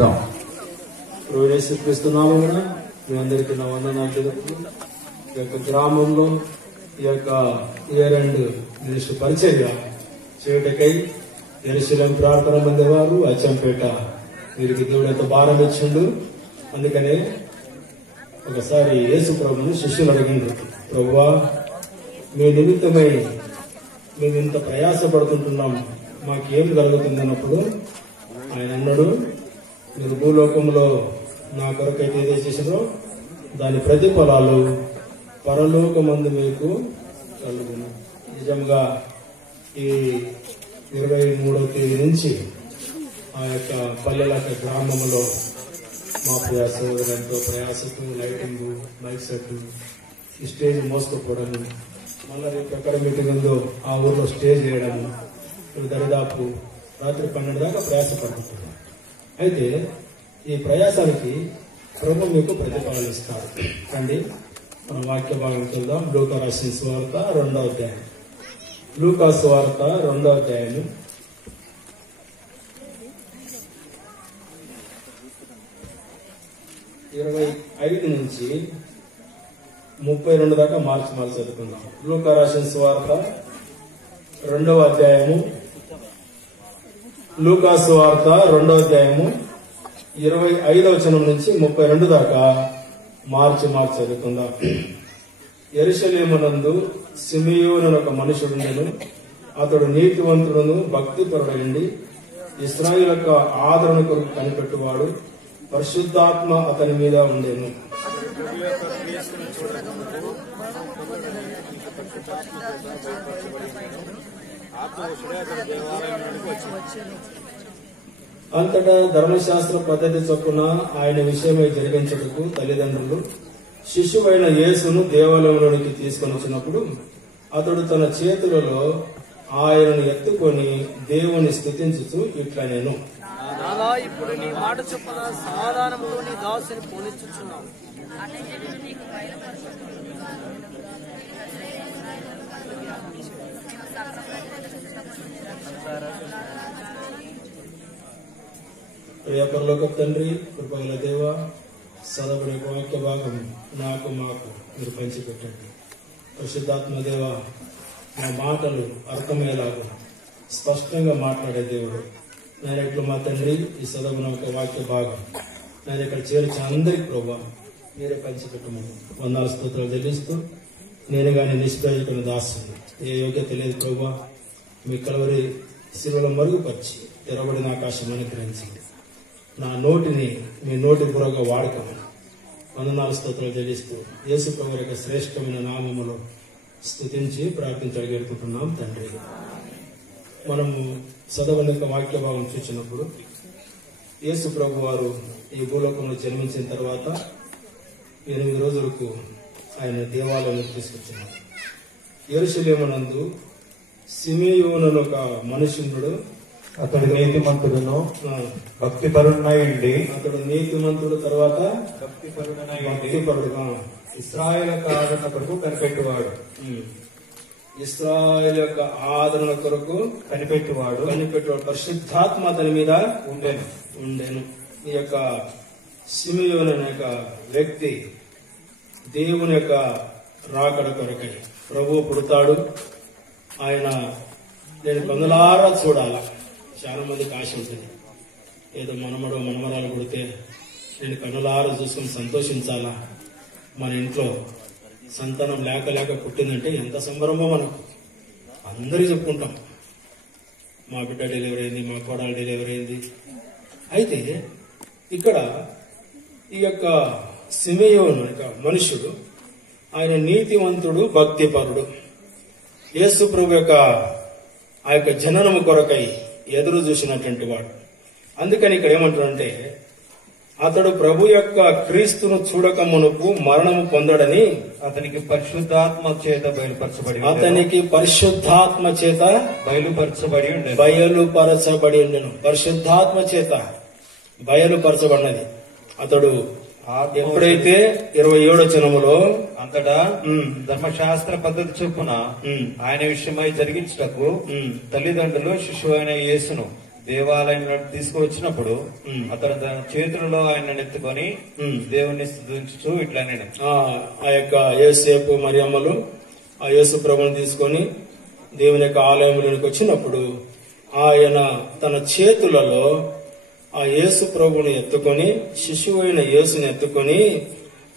ప్రార్థిద్దాం. యేసుక్రీస్తునామమున మీ అందరికీ నా వందనాలు తెలుపుతూ ఈ యొక్క గ్రామంలో ఈ యొక్క ఇయర్-ఎండ్ మినిస్ట్రీ పరిచర్య చేయటకై యెరూషలేం ప్రార్థన మందివారు అచ్చంపేట వీరికి దేవుడు ఎంత భారం ఇచ్చిండు. అందుకనే ఒకసారి యేసు ప్రభుని శిష్యులు అడిగిండ్రు, ప్రభువా మీ నిమిత్తమై మేము ఇంత ప్రయాసపడుతుంటున్నాం, మాకేం కలుగుతుంది అన్నప్పుడు ఆయన అన్నాడు, మీరు భూలోకంలో నా కొరకైతే ఏదో చేసినో దాని ప్రతిఫలాలు పరలోకమందు మీకు కలుగును. నిజంగా ఈ 23వ తేదీ నుంచి ఆ యొక్క పల్లెల గ్రామంలో మా సోదరులతో ప్రయాసకు లైటింగ్, మైక్ సెట్, ఈ స్టేజ్ మోసుకుపోవడము, మళ్ళీ రేపు ఎక్కడ మీటింగ్ ఉందో ఆ ఊర్లో స్టేజ్ వేయడము, దరిదాపు రాత్రి 12 దాకా ప్రయాసపడుతున్నాం. అయితే ఈ ప్రయాసానికి ప్రభు మీకు ప్రతిఫలం ఇస్తారు. రండి మన వాక్య భాగం చూద్దాం. లూకా రాసిన సువార్త 2వ అధ్యాయం. లూకా సువార్త 2వ అధ్యాయం 25 నుంచి 32 దాకా మార్చి చదువుకుందాం. లూకా రాసిన సువార్త 2వ అధ్యాయము, లూకా సువార్త 2వ అధ్యాయము 25వ వచనం నుంచి 32 దాకా మార్చి చదువుకుందాం. యెరూషలేమునందు సిమియోను ఒక మనుషుడుండెను. అతడు నీతివంతుడును భక్తిపరుడైండి ఇశ్రాయేలు యొక్క ఆదరణ కొరకు కనిపెట్టువాడు. పరిశుద్ధాత్మ అతని మీద ఉండెను. అంతటా ధర్మశాస్త్ర పద్ధతి చొప్పున ఆయన విషయమై జరిగించుటకు తల్లిదండ్రులు శిశువైన యేసును దేవాలయంలోనికి తీసుకొని వచ్చినప్పుడు అతడు తన చేతులలో ఆయనను ఎత్తుకొని దేవుని స్తుతించుచు ఇట్లా నేను ఇప్పుడు నీ మాట చొప్పున సమాధానంతో నీ దాసుని పోనిచ్చుచున్నావు. ప్రియపరలోక తండ్రి, కృపగల దేవ, చదవబడే వాక్య భాగం మాకు మీరు పంచిపెట్టండి. పరిశుద్ధాత్మ దేవ, నా మాటలు అర్థమయ్యేలాగా స్పష్టంగా మాట్లాడే దేవుడు నేను ఇట్లు మా తండ్రి ఈ చదవన ఒక వాక్య భాగం నేను ఇక్కడ చేర్చిన అందరికి ప్రభా మీరే పంచిపెట్టమని వందల స్తోత్రాలు చెల్లిస్తూ నేను గాని నిష్ప్రయోజకుని దాసుని ఏ యోగ్యత లేదు ప్రభా, మీ కలవరి శిలువలో మరుగుపరిచి తెరబడిన ఆకాశం అనుగ్రహించండి. నా నోటిని మీ నోటి బుర్రగా వాడకమని వందనాలు స్తోత్రాలు చెల్లిస్తూ యేసు ప్రభు యొక్క శ్రేష్టమైన నామములో స్తుతించి ప్రార్థించగలుగుతున్నాం తండ్రి. మనము చదవని వాక్య భాగం చూసినప్పుడు యేసు ప్రభు వారు ఈ భూలోకంలో జన్మించిన తర్వాత 8 రోజులకు ఆయన దేవాలయంలోకి తీసుకొచ్చినారు. యెరూషలేమునందు సిమియోను ఒక మనుషుడు, అతడు నీతిమంతుడును భక్తిపరుడునై అతడు నీతిమంతుడు తర్వాత భక్తిపరుడుగా ఇశ్రాయేలు యొక్క ఆదరణ కొరకు కనిపెట్టువాడు. ఇశ్రాయేలు యొక్క ఆదరణ కొరకు కనిపెట్టువాడు. పరిశుద్ధాత్మ అతని మీద ఉండెను. ఈ యొక్క సిమియోను అనే యొక్క వ్యక్తి దేవుని యొక్క రాకడ కొరకై ప్రభువు పుడతాడు, ఆయన నేను కన్నులారా చూడాలా. చాలా మందికి ఆశ ఉంటుంది, ఏదో మనమరాలు పుడితే నేను కన్నులారా చూసుకుని సంతోషించాలా. మన ఇంట్లో సంతానం లేక పుట్టిందంటే ఎంత సంబరమో మనకు అందరూ చెప్పుకుంటాం, మా బిడ్డ డెలివరీ అయింది, మా కోడలు డెలివరీ అయింది. అయితే ఇక్కడ ఈ యొక్క సిమియోను మనుషుడు, ఆయన నీతివంతుడు భక్తిపరుడు, యేసు ప్రభు యొక్క ఆ యొక్క జననము కొరకై ఎదురు చూసినటువంటి వాడు. అందుకని ఇక్కడ ఏమంటాడంటే అతడు ప్రభు యొక్క క్రీస్తును చూడక మునుపు మరణము పొందడని అతనికి పరిశుద్ధాత్మ చేత బయలుపరచబడి ఉండెను. పరిశుద్ధాత్మ చేత బయలుపరచబడినది. అతడు ఎప్పుడైతే 27వ వచనములో అంతటా ధర్మశాస్త్ర పద్ధతి చొప్పున ఆయన విషయమై జరిగించుటకు తల్లిదండ్రులు శిశువైన యేసును దేవాలయంలో తీసుకువచ్చినప్పుడు అతను తన చేతులలో ఆయన ఎత్తుకొని దేవుణ్ణి స్తుతించుచు ఇట్లా నేను ఆ యొక్క యోసేపు మరియమ్మలు ఆ యేసు ప్రభుని తీసుకొని దేవుని యొక్క ఆలయంలోనికి వచ్చినప్పుడు ఆయన తన చేతులలో ఆ యేసు ప్రభుని ఎత్తుకొని శిశువు అయిన యేసుని ఎత్తుకొని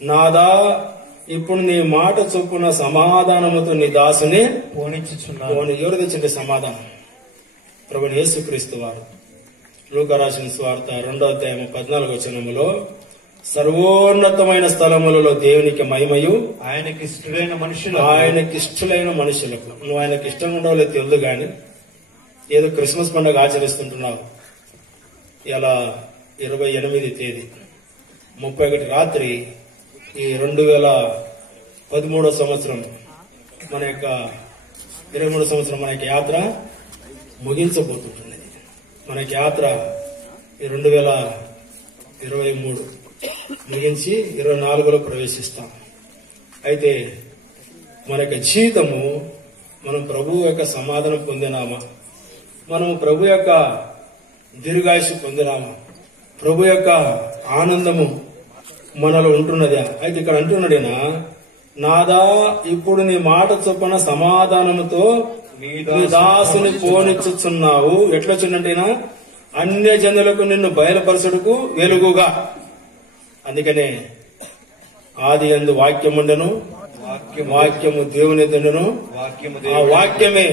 నాదా ఇప్పుడు నీ మాట చొప్పున సమాధానముతో నీ దాసుని పోనిచ్చుచున్నాను. ఎవరు తెచ్చింది సమాధానం? ప్రభుని యేసుక్రీస్తు వారు. లూకా రాసిన సువార్త 2వ అధ్యాయం 14వ వచనములో సర్వోన్నతమైన స్థలములలో దేవునికి మహిమయు ఆయనకిష్టులైన మనుషులకు. నువ్వు ఆయనకి ఇష్టంగా ఉండవలే తెలియదు గాని ఏదో క్రిస్మస్ పండుగ ఆచరిస్తుంటున్నావు. ఇలా 28 తేదీ 31 రాత్రి ఈ 2013 సంవత్సరం మన యొక్క 23 సంవత్సరం మన యొక్క యాత్ర ముగించబోతుంటున్నది. మన యొక్క యాత్ర ఈ 2023 ముగించి 24లో ప్రవేశిస్తాం. అయితే మన యొక్క జీవితము మనం ప్రభు యొక్క సమాధానం పొందినామా, మనం ప్రభు యొక్క దీర్ఘాయుషు పొందినామా, ప్రభు యొక్క ఆనందము మనలో ఉంటున్నదా? అయితే ఇక్కడ అంటున్నాడేనా, నాదా ఇప్పుడు నీ మాట చొప్పున సమాధానముతో నీ దాసుని పోనిచ్చుచున్నావు. ఎట్లా వచ్చిందంటేనా, అన్య జనులకు నిన్ను బయలుపరచుటకు వెలుగుగా. అందుకనే ఆది యందు వాక్యముండెను, వాక్యము దేవుని దండెను, ఆ వాక్యమే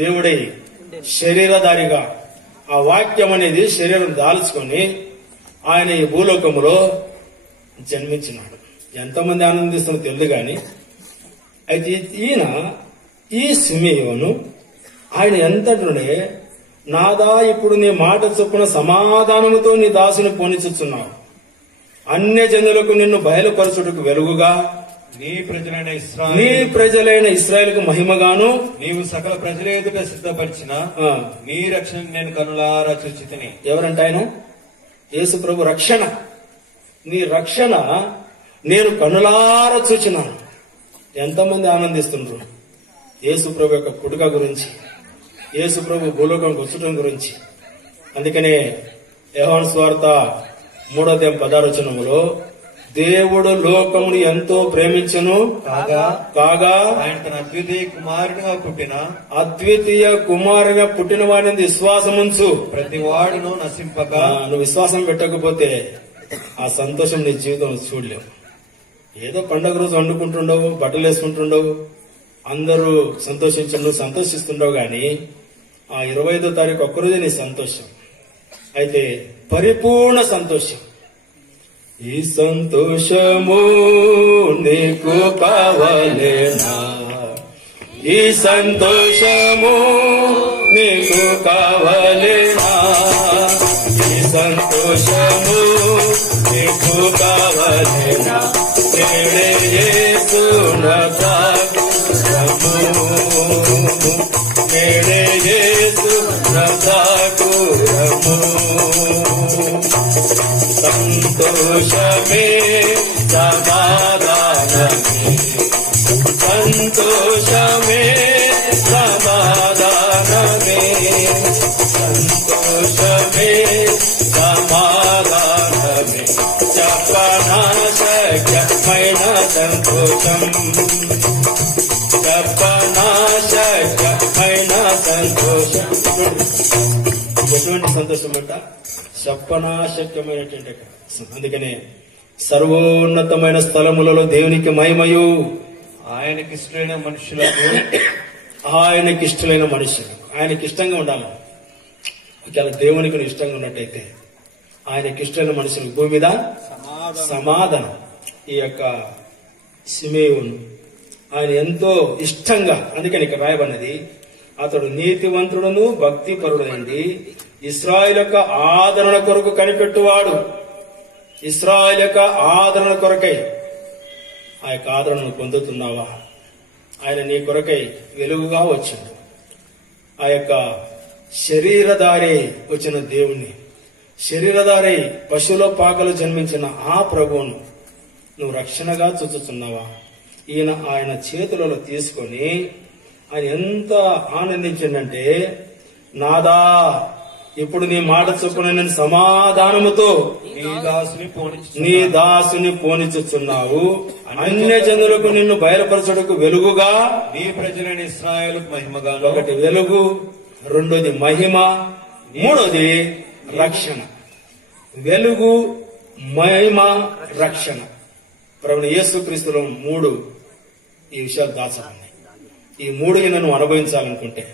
దేవుడై శరీరధారిగా ఆ వాక్యం అనేది శరీరం దాల్చుకొని ఆయన ఈ భూలోకములో జన్మించినాడు. ఎంతమంది ఆనందిస్తున్న తెలియదు గాని, అయితే ఈయన ఈ సిమెయోను ఆయన ఎంతటనే నాదా ఇప్పుడు నీ మాట చొప్పున సమాధానముతో నీ దాసుని పోనిచుచున్నావు, అన్య జనులకు నిన్ను బయలుపరచుటకు వెలుగుగా, నీ ప్రజలైన ఇశ్రాయేలుకు మహిమగాను, నీవు సకల ప్రజల ఎదుట సిద్ధపరిచిన నీ రక్షణ నేను కనులారా చూచితిని. ఎవరంటే ఆయన యేసు ప్రభు రక్షణ, నీ రక్షణ నేను కనులారా చూచినాను. ఎంతమంది ఆనందిస్తున్నారు యేసు ప్రభు యొక్క పుట్టుక గురించి, యేసు ప్రభు భూలోకంకి వచ్చటం గురించి. అందుకనే యోహాను సువార్త 3వ అధ్యాయం 16వ వచనములో దేవుడు లోకమును ఎంతో ప్రేమించును కాగా ఆయన తన అద్వితీయ కుమారునిగా పుట్టిన వాడిని విశ్వాసముంచు. ప్రతి వాడును నశింపక. నువ్వు విశ్వాసం పెట్టకపోతే ఆ సంతోషం నీ జీవితం చూడలేవు. ఏదో పండగ రోజు వండుకుంటుండవు, బట్టలు వేసుకుంటుండవు, అందరూ సంతోషించండు, సంతోషిస్తుండవు గాని ఆ 25వ తారీఖు ఒక్కరోజే నీ సంతోషం. అయితే పరిపూర్ణ సంతోషం. ఈ సంతోషము నీకు కావలేనా, ఈ సంతోషము నీకు కావలేనా, ఈ సంతోషము నీకు కావలేనా, నేడే యేసు రక్షకుడము, నేడే యేసు రక్షకుడము. సంతోషమే సమాధానమే, సంతోషమే సమాధానమే, సంతోషమే సమాధానమే, చెప్పనాశక్యమైన సంతోషం, చెప్పనాశక్యమైన సంతోషం. ఎటువంటి సంతోషం అంట? చెప్పనాశక్యమైనటువంటి. అందుకనే సర్వోన్నతమైన స్థలములలో దేవునికి మహిమయు, ఆయనకిష్టమైన మనుషులకు, ఆయనకిష్టమైన మనుషులకు. ఆయనకి ఇష్టంగా ఉండాలి. ఒకవేళ దేవునికి ఇష్టంగా ఉన్నట్టయితే ఆయనకిష్టమైన మనుషులకు భూమి మీద సమాధానం. ఈ యొక్క సిమెయోను ఆయన ఎంతో ఇష్టంగా, అందుకని ఇక్కడ రాయబడినది, అతడు నీతివంతుడును భక్తిపరుడైంది, ఇశ్రాయేలు యొక్క ఆదరణ కొరకు కనిపెట్టువాడు. ఇశ్రాయేలు యొక్క ఆదరణ కొరకై ఆ యొక్క ఆదరణను పొందుతున్నావా? ఆయన నీ కొరకై వెలుగుగా వచ్చాడు. ఆ యొక్క శరీరధారి వచ్చిన దేవుణ్ణి, శరీరధారి పశువుల పాకలు జన్మించిన ఆ ప్రభువును నువ్వు రక్షణగా చూచుతున్నావా? ఆయన చేతులలో తీసుకొని ఆయన ఎంత ఆనందించిందంటే, నాదా ఇప్పుడు నీ మాట చొప్పున నేను సమాధానముతో నీ దాసుని పోనిచుచున్నావు. అన్యజనులకు నిన్ను బయలుపరచుటకు వెలుగుగా, నీ ప్రజలైన ఇశ్రాయేలుకు మహిమగా. ఒకటి వెలుగు, రెండోది మహిమ, మూడోది రక్షణ. వెలుగు, మహిమ, రక్షణ. ప్రభువైన యేసుక్రీస్తులో మూడు ఈ విషయాలు దాచబడినాయి. ఈ మూడుని నన్ను అనుభవించాలనుకుంటే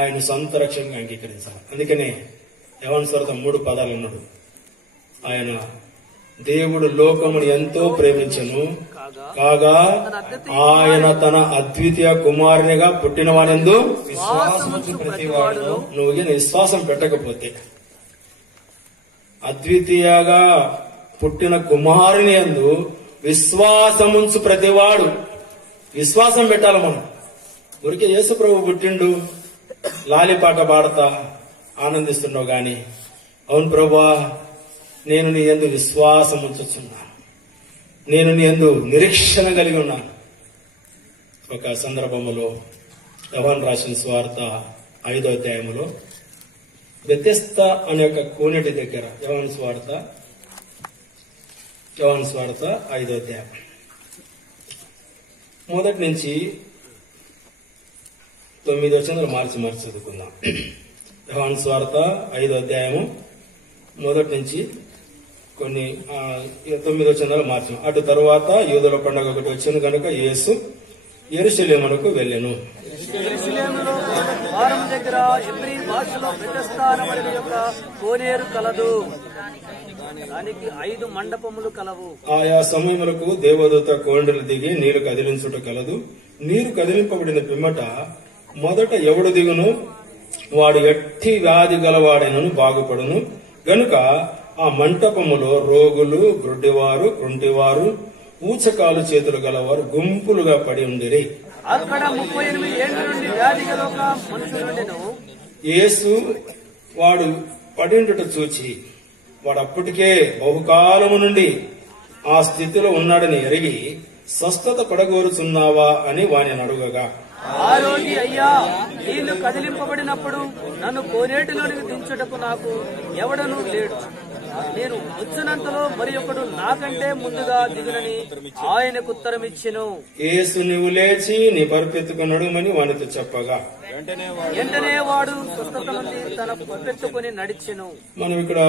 ఆయన సొంత రక్షణగా అంగీకరించాలి. అందుకనే యోహాను సువార్త 3 పదాలు అన్నాడు. ఆయన దేవుడు లోకమును ఎంతో ప్రేమించెను కాగా ఆయన తన అద్వితీయ కుమారునిగా పుట్టిన వారెందు విశ్వాసముంచు ప్రతివాడు. నువ్వు విశ్వాసం పెట్టకపోతే, అద్వితీయగా పుట్టిన కుమారుని యందు విశ్వాసముంచు ప్రతివాడు. విశ్వాసం పెట్టాలి మనం. ఊరికే యేసు ప్రభు పుట్టిండు లాలిపాట పాడతా ఆనందిస్తున్నావు గాని, అవును ప్రభువా నేను నీ యందు విశ్వాసం ఉంచుచున్నాను, నేను నీ యందు నిరీక్షణ కలిగి ఉన్నాను. ఒక సందర్భములో యోహాను రాసిన సువార్త 5వ అధ్యాయములో బెతెస్త అనే ఒక కోనేటి దగ్గర యోహాను సువార్త 5వ అధ్యాయం మొదటి నుంచి 9 వచనాలు మార్చి చదువుకుందాం. యోహాను సువార్త 5వ అధ్యాయము మొదటి నుంచి కొన్ని 9 వచనాలు మార్చాం. అటు తరువాత యూదుల పండుగ ఒకటి వచ్చిన కనుక యేసు యెరూషలేమునకు వెళ్ళెను. యెరూషలేములో ద్వారము దగ్గర హెబ్రీ భాషలో బెతెస్దా అనబడిన యొక్క కోనేరు కలదు. దానికి 5 మండపములు కలవు. ఆయా సమయములకు దేవదూత కోండలు దిగి నీరు కదిలించుట కలదు. నీరు కదిలింపబడిన పిమ్మట మొదట ఎవడు దిగును వాడు ఎట్టి వ్యాధి గలవాడైనను బాగుపడును గనుక ఆ మంటపములో రోగులు, గ్రుడ్డివారు, కుంటివారు, ఊచకాలు చేతులు గలవారు గుంపులుగా పడి ఉండిరి. అక్కడ 38 ఏళ్ల నుండి వ్యాధి గల ఒక మనుషులుండెను. యేసు వాడు పడిండుట చూచి వాడు అప్పటికే బహుకాలము నుండి ఆ స్థితిలో ఉన్నాడని ఎరిగి స్వస్థత పడగోరుచున్నావా అని వానిని అడుగగా, ఆ రోగి అయ్యా నీళ్లు కదిలింపబడినప్పుడు నన్ను కోనేటిలోనికి దించుటకు నాకు ఎవడనూ లేడు. నేను వచ్చినంతలో మరి ఒకడు నాకంటే ముందుగా దిగునని ఆయనకు ఉత్తరమిచ్చెను. యేసు నీవు లేచి నీ పరిపెత్తుకు నడుమని వానితో చెప్పగా వెంటనే వాడు స్వస్థత నుండి తన పరిపెత్తుకుని నడిచెను. మనం ఇక్కడ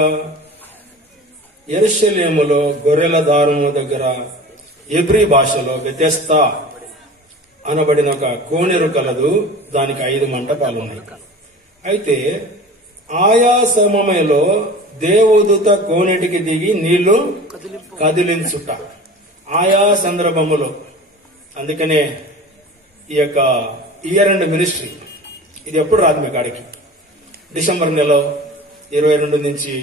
యెరూషలేములో గొర్రెల దారము దగ్గర హెబ్రీ భాషలో బెతెస్దా అనబడిన ఒక కోనేరు కలదు. దానికి 5 మంటపాలు ఉన్నాయి. అయితే ఆయా సమయంలో దేవదూత కోనేటికి దిగి నీళ్లు కదిలించుట ఆయా సందర్భములో. అందుకనే ఈ యొక్క ఇయర్ అండ్ మినిస్ట్రీ ఇది ఎప్పుడు రాదు మీ కాడికి. డిసెంబర్ నెల 22 నుంచి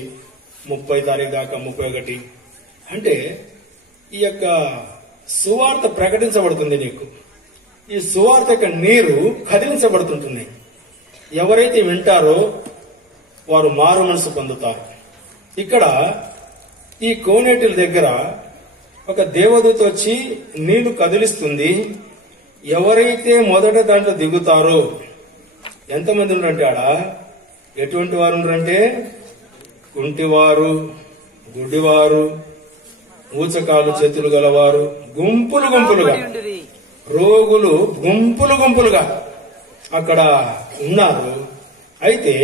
30 తారీఖు దాకా 31. అంటే ఈ యొక్క సువార్త ప్రకటించబడుతుంది. నీకు ఈ సువార్త యొక్క నీరు కదిలించబడుతుంటుంది. ఎవరైతే వింటారో వారు మారు మనసు పొందుతారు. ఇక్కడ ఈ కోనేటిల దగ్గర ఒక దేవదూత వచ్చి నీళ్లు కదిలిస్తుంది. ఎవరైతే మొదట దాంట్లో దిగుతారో ఎంతమంది ఉన్నారంటే ఆడ ఎటువంటి వారు ఉన్నారంటే కుంటివారు, గుడ్డివారు, ఊచకాలు చేతులు గలవారు గుంపులు గుంపులుగా, రోగులు గుంపులు గుంపులుగా అక్కడ ఉన్నారు. అయితే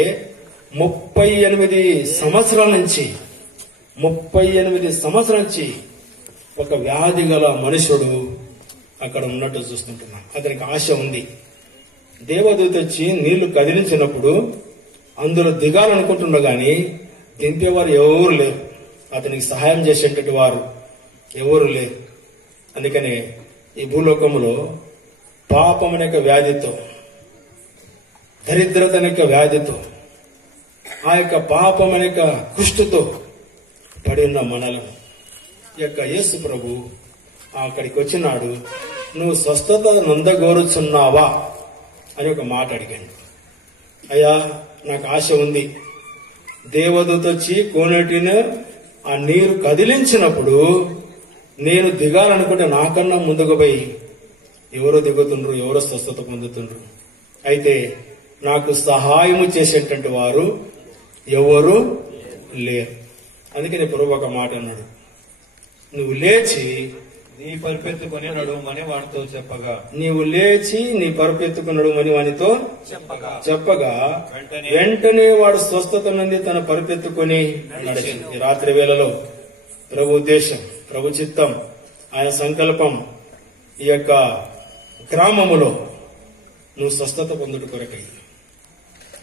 38 సంవత్సరాల నుంచి ఒక వ్యాధి గల మనుషుడు అక్కడ ఉన్నట్టు చూస్తుంటున్నాం. అతనికి ఆశ ఉంది. దేవదూత వచ్చి నీళ్లు కదిలించినప్పుడు అందులో దిగాలనుకుంటున్నా గాని దింపేవారు ఎవరు లేరు. అతనికి సహాయం చేసేటటువంటి వారు ఎవరు లేరు. అందుకనే ఈ భూలోకములో పాపం అనే వ్యాధితో, దరిద్రత అనే వ్యాధితో, ఆ యొక్క పాపం అనే కుష్టుతో పడి ఉన్న మనలను యొక్క యేసు ప్రభు అక్కడికి వచ్చినాడు. నువ్వు స్వస్థత నొందగోరుచున్నావా అని ఒక మాట అడిగాను. అయ్యా నాకు ఆశ ఉంది. దేవదూత వచ్చి కోనేటిని ఆ నీరు కదిలించినప్పుడు నేను దిగాలనుకుంటే నాకన్నా ముందుకు పోయి ఎవరో దిగుతుండ్రు, ఎవరో స్వస్థత పొందుతుండ్రు. అయితే నాకు సహాయము చేసేటువంటి వారు ఎవరు లేరు. అందుకని ప్రభు ఒక మాట అన్నాడు, నువ్వు లేచి నీ పరిపెత్తుకొని నడుమని వాడితో చెప్పగా, నీవు లేచి నీ పరుపెత్తుకుని నడుమని వానితో చెప్పగా వెంటనే వాడు స్వస్థత నుండి తన పరుపెత్తుకొని నడిచింది. ఈ రాత్రి వేళలో ప్రభు ఉద్దేశం, ప్రభు చిత్తం, ఆయన సంకల్పం ఈ యొక్క గ్రామములో నువ్వు స్వస్థత పొందుట కొరకై,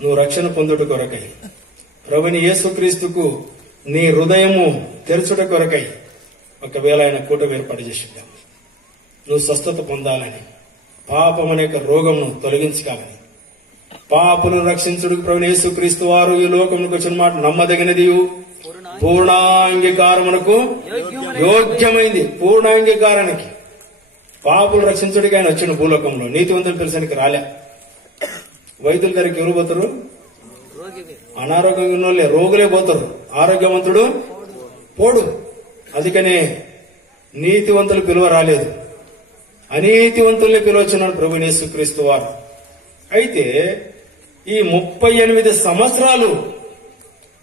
నువ్వు రక్షణ పొందుట కొరకై, ప్రభుని యేసుక్రీస్తుకు నీ హృదయము తెరచుట కొరకై ఒకవేళ ఆయన కూటమి ఏర్పాటు చేసిందాం. నువ్వు స్వస్థత పొందాలని, పాపం అనే రోగంను తొలగించుకోవాలని, పాపులను రక్షించుటకు ప్రభుని యేసుక్రీస్తు వారు ఈ లోకమునకు వచ్చిన మాట నమ్మదగినది, పూర్ణాంగీకారమునకు యోగ్యమైంది. పూర్ణాంగీకారానికి, పాపులు రక్షించుడికి ఆయన వచ్చిన భూలోకంలో. నీతివంతులు పిలిచానికి రాలే. వైద్యుల దగ్గరికి ఎవరు పోతారు? అనారోగ్యంగా ఉన్నోళ్ళే, రోగులే పోతారు. ఆరోగ్యవంతుడు పోడు. అందుకనే నీతివంతులు పిలువ రాలేదు, అనీతివంతుల్ని పిలువచ్చున్నాడు ప్రభుని యేసుక్రీస్తు వారు. అయితే ఈ 38 సంవత్సరాలు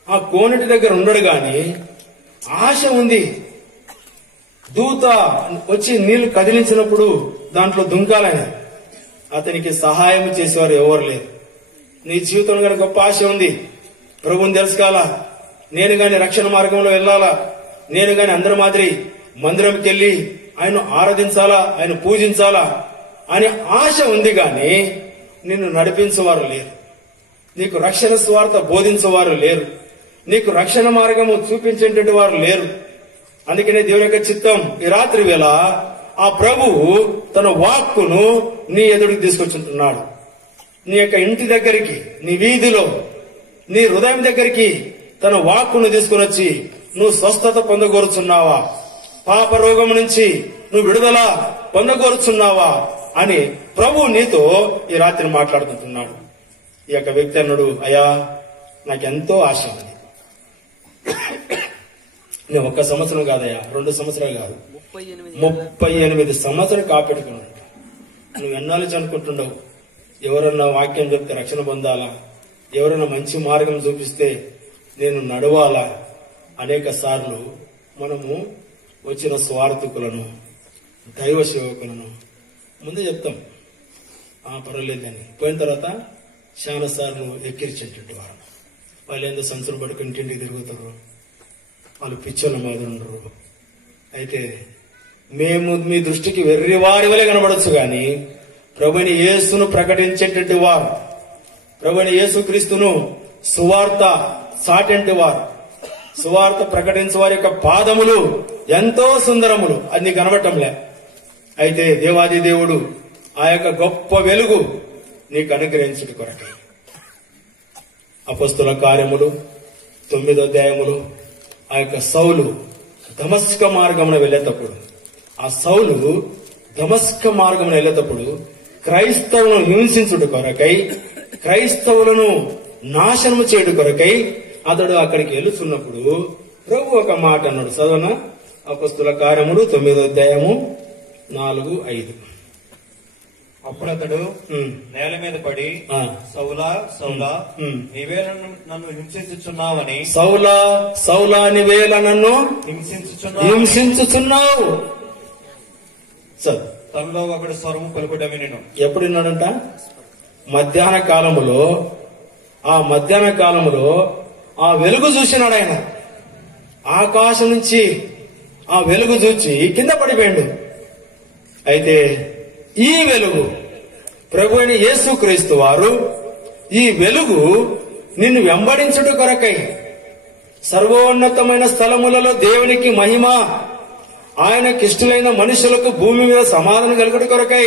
ఆ కోనటి దగ్గర ఉండడు గాని ఆశ ఉంది. దూత వచ్చి నీళ్లు కదిలించినప్పుడు దాంట్లో దుంకాలని అతనికి సహాయం చేసేవారు ఎవరు లేరు. నీ జీవితంలో గాని గొప్ప ఆశ ఉంది, ప్రభుని తెలుసుకోవాలా, నేను గాని రక్షణ మార్గంలో వెళ్లాలా, నేను గాని అందరి మాదిరి మందిరంకి వెళ్లి ఆయన ఆరాధించాలా, ఆయన పూజించాలా అనే ఆశ ఉంది గాని నిన్ను నడిపించేవారు లేరు, నీకు రక్షణ స్వార్థ బోధించేవారు లేరు, నీకు రక్షణ మార్గము చూపించేటువంటి వారు లేరు. అందుకనే దేవుని యొక్క చిత్తం ఈ రాత్రి వేళ ఆ ప్రభువు తన వాక్కును నీ ఎదుడికి తీసుకొచ్చుంటున్నాడు. నీ యొక్క ఇంటి దగ్గరికి, నీ వీధిలో, నీ హృదయం దగ్గరికి తన వాక్కును తీసుకుని వచ్చి నువ్వు స్వస్థత పొందగోరుచున్నావా, పాప రోగం నుంచి నువ్వు విడుదల పొందగోరుచున్నావా అని ప్రభు నీతో ఈ రాత్రి మాట్లాడుకుంటున్నాడు. ఈ యొక్క వ్యక్తి అన్నాడు, అయ్యా నాకెంతో ఆశ ఉంది, నేను 1 సంవత్సరం కాదయ్యా, 2 సంవత్సరాలు కాదు, 38 సంవత్సరాలు కాపెట్టుకున్నాడు. నువ్వు ఎన్నాళ్ళు అనుకుంటుండవు, ఎవరన్నా వాక్యం చెప్తే రక్షణ పొందాలా, ఎవరైనా మంచి మార్గం చూపిస్తే నేను నడవాలా. అనేక సార్లు మనము వచ్చిన స్వార్థకులను, దైవ సేవకులను ముందే చెప్తాం, పర్వాలేదని. పోయిన తర్వాత చాలా సార్లు ఎక్కిరించేటువంటి వారు, వాళ్ళు ఏందో సంచులు పడుకుని ఇంటింటికి తిరుగుతారు, వాళ్ళు పిచ్చోళ్ళ మాదిరి ఉండరు. అయితే మేము మీ దృష్టికి వెర్రివారి వలె కనబడచ్చు గాని ప్రభుని యేసును ప్రకటించేటువంటి వారు, ప్రభుని యేసు క్రీస్తును సువార్త సాటంటి వారు, సువార్త ప్రకటించే వారి యొక్క పాదములు ఎంతో సుందరములు, అది నీకు కనబడటంలే. అయితే దేవాది దేవుడు ఆ యొక్క గొప్ప వెలుగు నీకు అనుగ్రహించుట కొరకై అపొస్తలుల కార్యములు 9వ అధ్యాయములు ఆ యొక్క సౌలు దమస్క మార్గమున వెళ్లేటప్పుడు, ఆ సౌలు దమస్క మార్గమున వెళ్లేటప్పుడు క్రైస్తవులను హింసించుట కొరకై, క్రైస్తవులను నాశనము చేయుట కొరకై అతడు అక్కడికి వెళుతున్నప్పుడు ప్రభు ఒక మాట అన్నాడు. చదవన అపొస్తలుల కార్యములు 9వ అధ్యాయము 4, 5. అప్పుడు అతడు నేల మీద పడి, సౌలా సౌలా నీవేళ నన్ను హింసించుచున్నావని, సౌలా సౌలా నీవేళ నన్ను హింసించుచున్నావు. తనలో ఒకడు స్వరము పలుకుట వినెను. ఎప్పుడు విన్నాడంట? మధ్యాహ్న కాలములో. ఆ మధ్యాహ్న కాలములో ఆ వెలుగు చూసినాడు ఆయన. ఆకాశం నుంచి ఆ వెలుగు చూచి కింద పడిపోయాడు. అయితే ఈ వెలుగు ప్రభు అయిన యేసుక్రీస్తు వారు, ఈ వెలుగు నిన్ను వెంబడించుట కొరకై, సర్వోన్నతమైన స్థలములలో దేవునికి మహిమ, ఆయనకిష్టులైన మనుషులకు భూమి మీద సమాధానం కలుగుట కొరకై,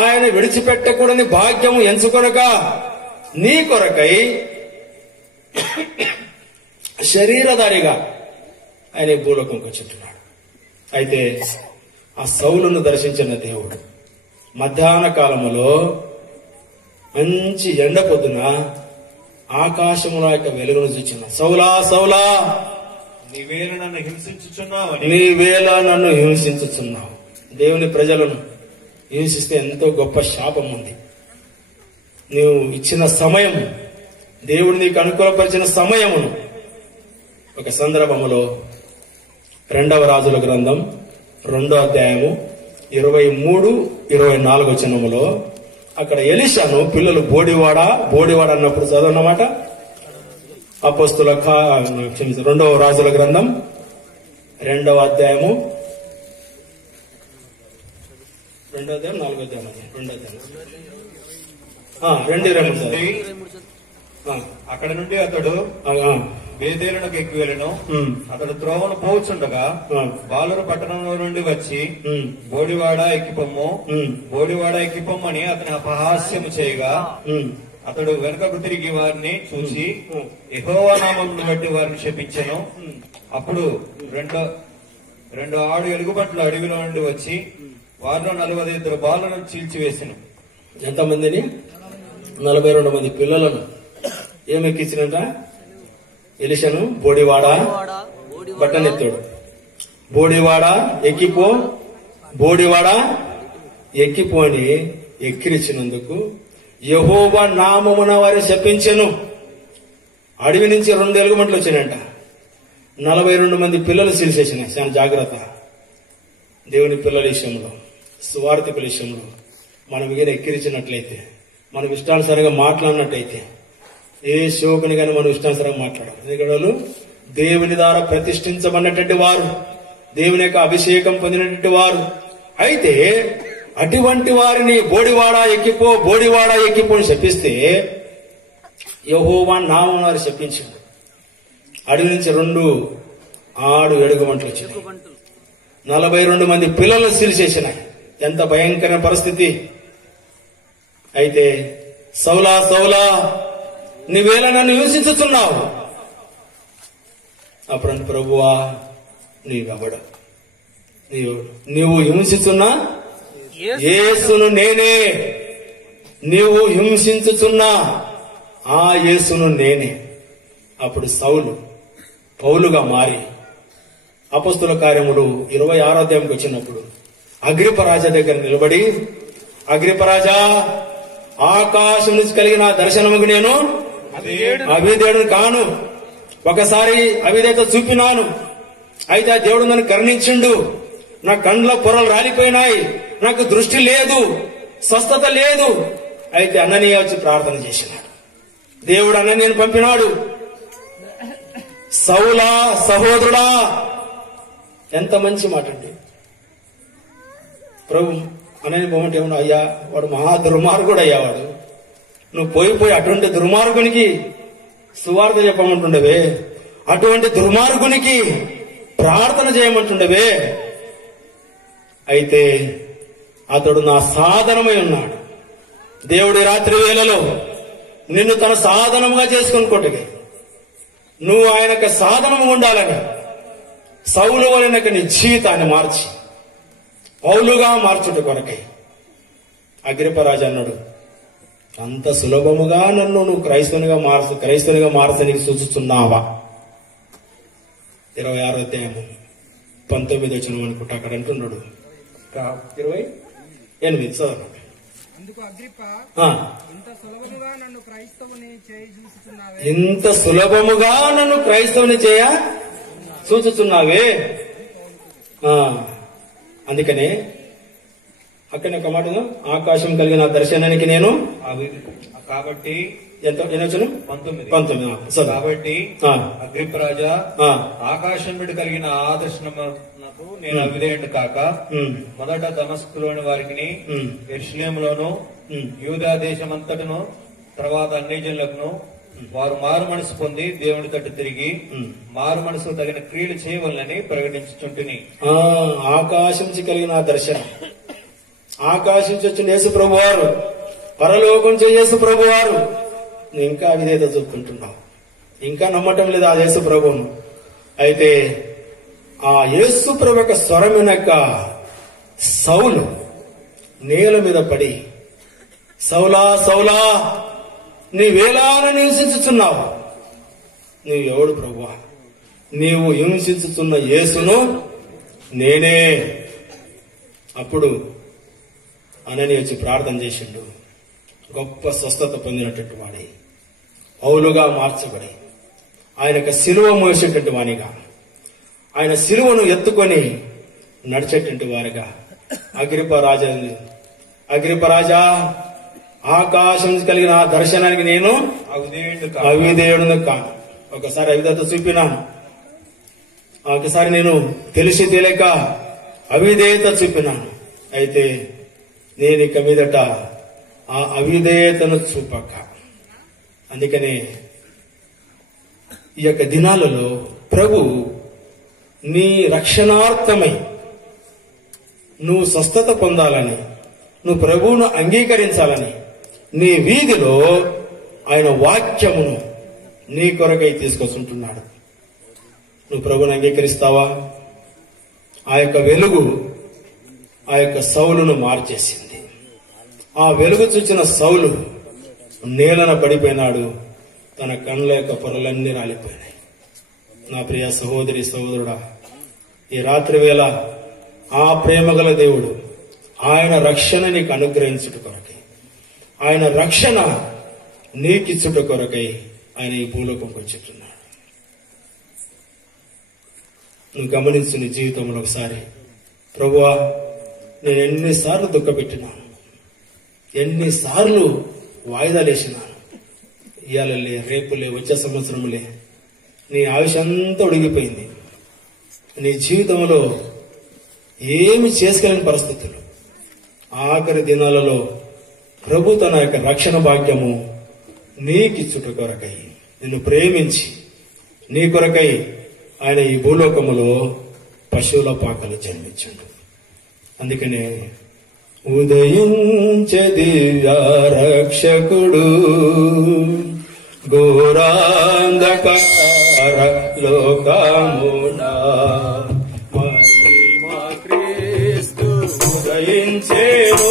ఆయన విడిచిపెట్టకూడని భాగ్యము ఎంచుకొనక నీ కొరకై శరీరధారిగా ఆయన భూలోకంకి వచ్చుంటున్నాడు. అయితే ఆ సౌలును దర్శించిన దేవుడు మధ్యాహ్న కాలములో మంచి ఎండ పొద్దున ఆకాశములో యొక్క వెలుగును చూచిన, సౌలా సౌలా నీవేళ నన్ను హింసించుచున్నావని, నీవేళ నన్ను హింసించుచున్నావు. దేవుని ప్రజలను హింసిస్తే ఎంతో గొప్ప శాపం ఉంది. నీవు ఇచ్చిన సమయం, దేవుడు నీకు అనుకూలపరిచిన సమయమును ఒక సందర్భములో 2వ రాజుల గ్రంథం 2వ అధ్యాయము 23-24 వచనములో అక్కడ ఎలీషాను పిల్లలు బోడివాడ అన్నప్పుడు చదవన్నమాట. అపోస్తుల 2వ రాజుల గ్రంథం 2వ అధ్యాయము 2వ అధ్యాయం 4వ అధ్యాయం 2వ అధ్యాయం 2:23. అక్కడ నుండి అతడు బేతేలునకు ఎక్కి వెళ్ళను. అతడు త్రోవను పోవచ్చుండగా బాలురు పట్టణంలో నుండి వచ్చి బోడివాడ ఎక్కిపొమ్మని అతని అపహాస్యము చేయగా అతడు వెనుకకు తిరిగి వారిని చూసి యెహోవా నామమును బట్టి వారిని శపించెను. అప్పుడు రెండు ఆడు ఎలుగుబంట్లు అడవిలో నుండి వచ్చి వారిలో 42 బాలులను చీల్చివేసెను. ఎంతమందిని? 42 మంది పిల్లలను ఏమెక్కించినట? ఎలీషాను బోడివాడ బట్టనెత్తాడు. బోడివాడ ఎక్కిపో అని ఎక్కిరించినందుకు యెహోవా నామమున వారిని శపించెను. అడవి నుంచి 2 ఎలుగుబంట్లు వచ్చినాయంట. 42 మంది పిల్లలు చీల్చేసినాయి. చాలా జాగ్రత్త. దేవుని పిల్లల విషయంలో, సువార్థికుల విషయంలో మనం ఈయన ఎక్కిరించినట్లయితే, మనం ఇష్టానుసారంగా మాట్లాడినట్టయితే, ఏ శోకుని కానీ మనం ఇష్టానుసారంగా మాట్లాడాలి. ఎందుకంటే వాళ్ళు దేవుని ద్వారా ప్రతిష్ఠించబడినటువంటి వారు, దేవుని యొక్క అభిషేకం పొందినటువంటి వారు. అయితే అటువంటి వారిని బోడివాడ ఎక్కిపో అని శపిస్తే యెహోవా నామమున వారు శపించాడు. అడవి నుంచి 2 ఆడు ఎలుగుబంట్లు వచ్చినాయి. 42 మంది పిల్లలు చీల్చేసినాయి. ఎంత భయంకర పరిస్థితి. అయితే సౌలా నీవేళ నన్ను హింసించుతున్నావు. అప్పుడు ప్రభువా నీవెవడు? నీవు హింసిస్తున్నా యేసును నేనే. నీవు హింసించుతున్నా ఆ యేసును నేనే. అప్పుడు సౌలు పౌలుగా మారి అపొస్తల కార్యములు 26వ అధ్యాయంకి వచ్చినప్పుడు అగ్రిప్ప రాజా దగ్గర నిలబడి, అగ్రిప్పరాజా, ఆకాశం నుంచి కలిగిన దర్శనముకు నేను అవిధేయుడు కాను. ఒకసారి అవిధేయత చూపినాను. అయితే ఆ దేవుడు నన్ను కరుణించిండు. నా కండ్ల పొరలు రాలిపోయినాయి. నాకు దృష్టి లేదు, స్వస్థత లేదు. అయితే అననీయ వచ్చి ప్రార్థన చేసినాడు. దేవుడు అననీయను పంపినాడు. సౌలా సహోదరుడా, ఎంత మంచి మాట అండి. ప్రభు అనని బొమ్మటి ఏమన్నా, అయ్యా వాడు మహా దుర్మార్గుడు అయ్యావాడు, నువ్వు పోయి అటువంటి దుర్మార్గునికి సువార్త చెప్పమంటుండవే, అటువంటి దుర్మార్గునికి ప్రార్థన చేయమంటుండవే. అయితే అతడు నా సాధనమై ఉన్నాడు. దేవుడి రాత్రి వేళలో నిన్ను తన సాధనముగా చేసుకుని కొట్టగా నువ్వు ఆయనకు సాధనము ఉండాలని సౌలు వలనక నీ జీవితాన్ని మార్చి పౌలుగా మార్చుట కొరకై అగ్రిప్పరాజు అన్నాడు, అంత సులభముగా నన్ను నువ్వు క్రైస్తవునిగా మార్చనికి సూచిస్తున్నావా? 26వ అధ్యాయము 19వ వచనం అనుకుంటా అక్కడ అంటున్నాడు. 28 చదవండి. అందుకు అగ్రిప్ప, ఇంత సులభముగా నన్ను క్రైస్తవుని చేయ సూచిస్తున్నావే. అందుకనే అక్కడనే ఒక మాట, ఆకాశం కలిగిన దర్శనానికి నేను కాబట్టి ఎంత 19 కాబట్టి అగ్రిప్పరాజా, ఆకాశం నుండి కలిగిన ఆ దర్శనమునకు నేను అవిధేయుడు కాక మొదట దమస్కులోని వారికి యెరూషలేములోను యూదా దేశమంతటను తర్వాత అన్ని జనులకు వారు మారు మనసు పొంది దేవుని తట్టు తిరిగి మారు మనసు తగిన క్రియలు చేయవలనని ప్రకటించుచుంటిని. ఆకాశం నుంచి కలిగిన ఆ దర్శనం, ఆకాశం నుంచి వచ్చిన యేసు ప్రభు వారు, పరలోకం యేసు ప్రభు వారు, నువ్వు ఇంకా అవిధేయత చూపుకుంటున్నావు, ఇంకా నమ్మటం లేదు ఆ యేసు ప్రభువును. అయితే ఆ యేసు ప్రభు యొక్క స్వరం వినక సౌలు నేల మీద పడి, సౌలా సౌలా నీవేలాన హింసించుతున్నావు? నీవెవడు ప్రభువా? నీవు హింసించుతున్న యేసును నేనే. అప్పుడు అనని వచ్చి ప్రార్థన చేసిండు, గొప్ప స్వస్థత పొందినటువంటి వాడి, పౌలుగా మార్చబడి ఆయన యొక్క సిలువ మోసేటువంటి వానిగా, ఆయన సిలువను ఎత్తుకొని నడిచేటువంటి వారిగా అగ్రిపరాజా ఆకాశం కలిగిన ఆ దర్శనానికి నేను అవిధేయుడును కాను. ఒకసారి అవిధేయత చూపినాను, ఒకసారి నేను తెలిసి తెలియక అవిధేయత చూపినాను. అయితే నేను ఇక మీదట ఆ అవిధేయతను చూపక, అందుకనే ఈ యొక్క దినాలలో ప్రభు నీ రక్షణార్థమై నువ్వు స్వస్థత పొందాలని, నువ్వు ప్రభువును అంగీకరించాలని నీ వీధిలో ఆయన వాక్యమును నీ కొరకై తీసుకొస్తుంటున్నాడు. నువ్వు ప్రభువును అంగీకరిస్తావా? ఆ యొక్క వెలుగు ఆ యొక్క సౌలును మార్చేసింది. ఆ వెలుగు చూచిన సౌలు నేలన పడిపోయినాడు. తన కళ్ళ యొక్క పొరలన్నీ రాలిపోయినాయి. నా ప్రియ సహోదరి సహోదరుడా, ఈ రాత్రి వేళ ఆ ప్రేమగల దేవుడు ఆయన రక్షణ నీకు అనుగ్రహించుట కొరకై, ఆయన రక్షణ నీకిచ్చుట కొరకై ఆయన ఈ భూలోకంకి వచ్చుతున్నాడు. నువ్వు గమనించు నీ జీవితంలో ఒకసారి, ప్రభువా నేను ఎన్నిసార్లు దుఃఖపెట్టినాను, ఎన్నిసార్లు వాయిదాలేసినాను, ఇవాళలే రేపులే వచ్చే సంవత్సరంలే నీ ఆయుష్ అంతా ఉడిగిపోయింది. నీ జీవితంలో ఏమి చేసుకోలేని పరిస్థితులు. ఆఖరి దినాలలో ప్రభు తన యొక్క రక్షణ భాగ్యము నీకిచ్చుట కొరకై, నిన్ను ప్రేమించి నీ కొరకై ఆయన ఈ భూలోకములో పశువుల పాకలు జన్మించుండు. అందుకనే ఉదయించే దివ్య రక్షకుడు ఘోరాంధకార లోకమునా మహిమా క్రీస్తు ఉదయించేను,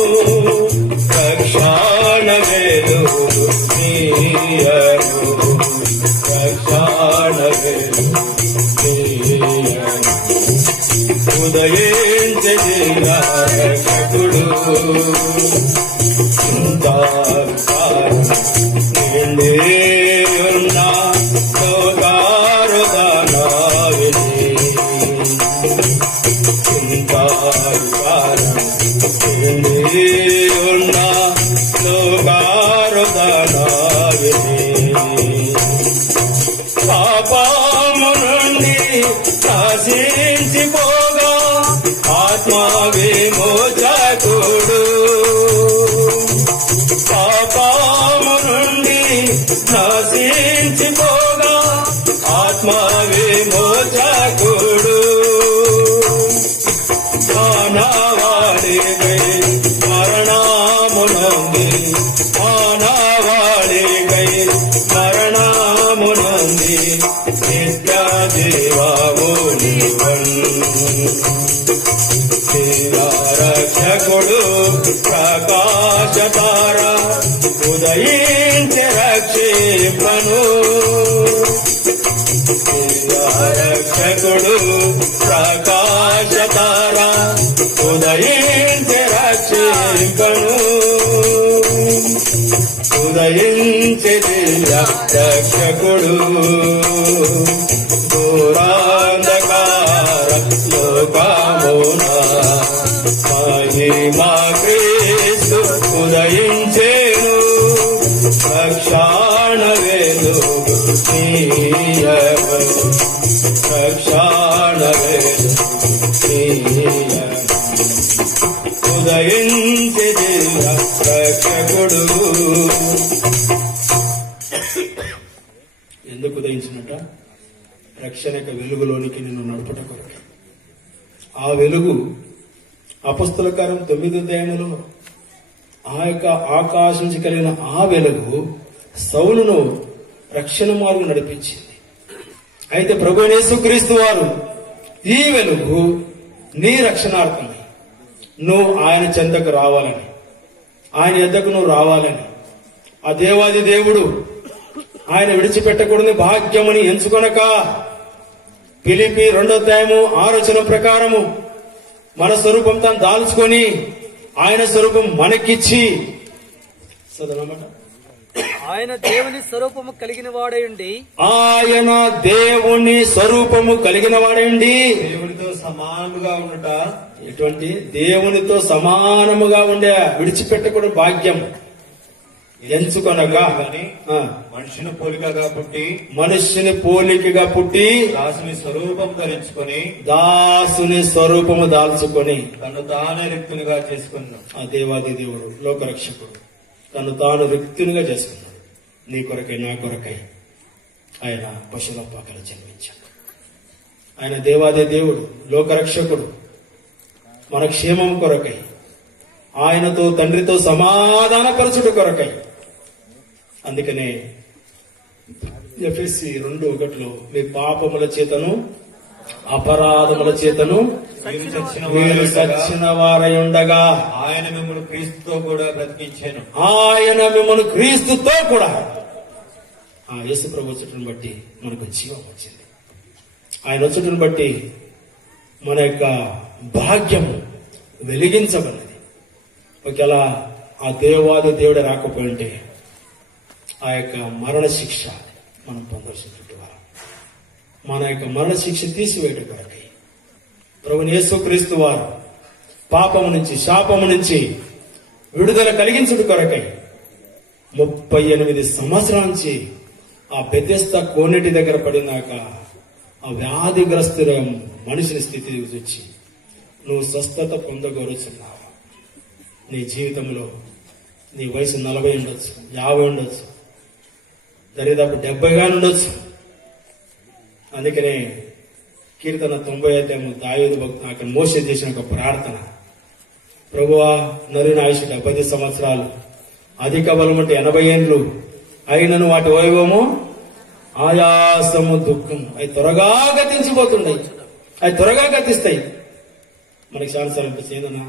రక్షణ వెలుగు నీయను, రక్షణ వెలుగు నీయను. ఉదయించే దివ్య రక్షకుడు నిండేయున్నా లోకారుదానావిని, నిండేయున్నా లోకారుదానావిని. పాపము నుండి నాశించిపోగా ఆత్మ విమోచకుడు, పాపము నుండి నాశించిపోగా ఆత్మ విమోచకుడు. మానవాళిపై మరణము నుండి, మానవాళిపై మరణము నుండి నిత్య జీవముని రక్షకుడు ప్రకాశతార ఉదయించే రక్షిపను. రక్షకుడు ప్రకాశతార ఉదయించే రక్షిపను, ఉదయించే రక్షకుడు ఘోరాంధకార లోకమునా మహిమా క్రీస్తు ఉదయించేను, రక్షణ వెలుగు నీయను, రక్షణ వెలుగు నీయను. ఉదయించే రక్షకుడు. ఎందుకు ఉదయించినట్ట? రక్షణ యొక్క వెలుగులోనికి నిన్ను నడుపుట కొరకు. ఆ వెలుగు అపొస్తల కార్యం 9వ అధ్యాయములో ఆ యొక్క ఆకాశం నుంచి కలిగిన ఆ వెలుగు సౌలును రక్షణ మార్గం నడిపించింది. అయితే ప్రభువైన యేసుక్రీస్తు వారు ఈ వెలుగు నీ రక్షణార్థమై నువ్వు ఆయన చెంతకు రావాలని, ఆయన యొద్దకు నువ్వు రావాలని, ఆ దేవాది దేవుడు ఆయన విడిచిపెట్టకూడని భాగ్యమని ఎంచుకొనక ఫిలిప్పీ 2వ అధ్యాయము 6వ వచనం ప్రకారము మన స్వరూపం తాను దాల్చుకొని ఆయన స్వరూపం మనకిచ్చి చదవమాట. ఆయన దేవుని స్వరూపము కలిగిన వాడయుండి, ఆయన దేవుని స్వరూపము కలిగిన వాడండి. దేవునితో సమానముగా ఉండుట, ఎటువంటి దేవునితో సమానముగా ఉండే విడిచిపెట్టకూడని భాగ్యం ఎంచుకొనగా కానీ మనుషుని పోలికగా పుట్టి, మనుష్యుని పోలికగా పుట్టి, దాసుని స్వరూపం ధరించుకొని, దాసుని స్వరూపము దాల్చుకొని, తను తానే రిక్తునిగా చేసుకున్నాడు. ఆ దేవాది దేవుడు లోకరక్షకుడు తను తాను రిక్తునిగా చేసుకున్నాడు. నీ కొరకై నా కొరకై ఆయన పశువుల పాకలు జన్మించాడు. ఆయన దేవాది దేవుడు లోకరక్షకుడు మన క్షేమం కొరకై, ఆయనతో తండ్రితో సమాధానపరచుట కొరకై. అందుకనే ఎఫెసీ 2:1 మీ పాపముల చేతను అపరాధముల చేతను మీరు చచ్చిన వారై ఉండగా ఆయన మిమ్మల్ని క్రీస్తుతో కూడా బ్రతికించాను. ఆయన మిమ్మల్ని క్రీస్తుతో కూడా, ఆ యేసు ప్రభు వచ్చుటను బట్టి మనకు జీవం వచ్చింది. ఆయన వచ్చుటను బట్టి మన యొక్క భాగ్యము వెలిగించబడినది. ఒకవేళ ఆ దేవాది దేవుడే రాకపోయింటే ఆ యొక్క మరణ శిక్ష మనం పొందాల్సినటువంటి వారు. మన యొక్క మరణ శిక్ష తీసివేయట కొరకై ప్రభువు యేసు క్రీస్తు వారు పాపము నుంచి శాపము నుంచి విడుదల కలిగించుట కొరకై 38 సంవత్సరాల నుంచి ఆ బెతెస్దా కోనేటి దగ్గర పడినాక ఆ వ్యాధిగ్రస్తుల మనిషిని స్థితి చూచి నువ్వు స్వస్థత పొందగోరుచున్నావు. నీ జీవితంలో నీ వయసు 40 ఉండొచ్చు, 50 ఉండొచ్చు, దరిదాపు 70 ఉండొచ్చు. అందుకనే కీర్తన 95 దావీదు భక్తుడు అక్కడ మోషే చేసిన ఒక ప్రార్థన, ప్రభువా నరుని ఆయుష్ 70 సంవత్సరాలు, అధిక బలం అంటే 80 ఏండ్లు అయినను వాటి వైభవము ఆయాసము దుఃఖము అవి త్వరగా గతించిపోతుంటాయి, అవి త్వరగా గతిస్తాయి. మనకి చాలాసార్లు అనిపిస్తుందన్నా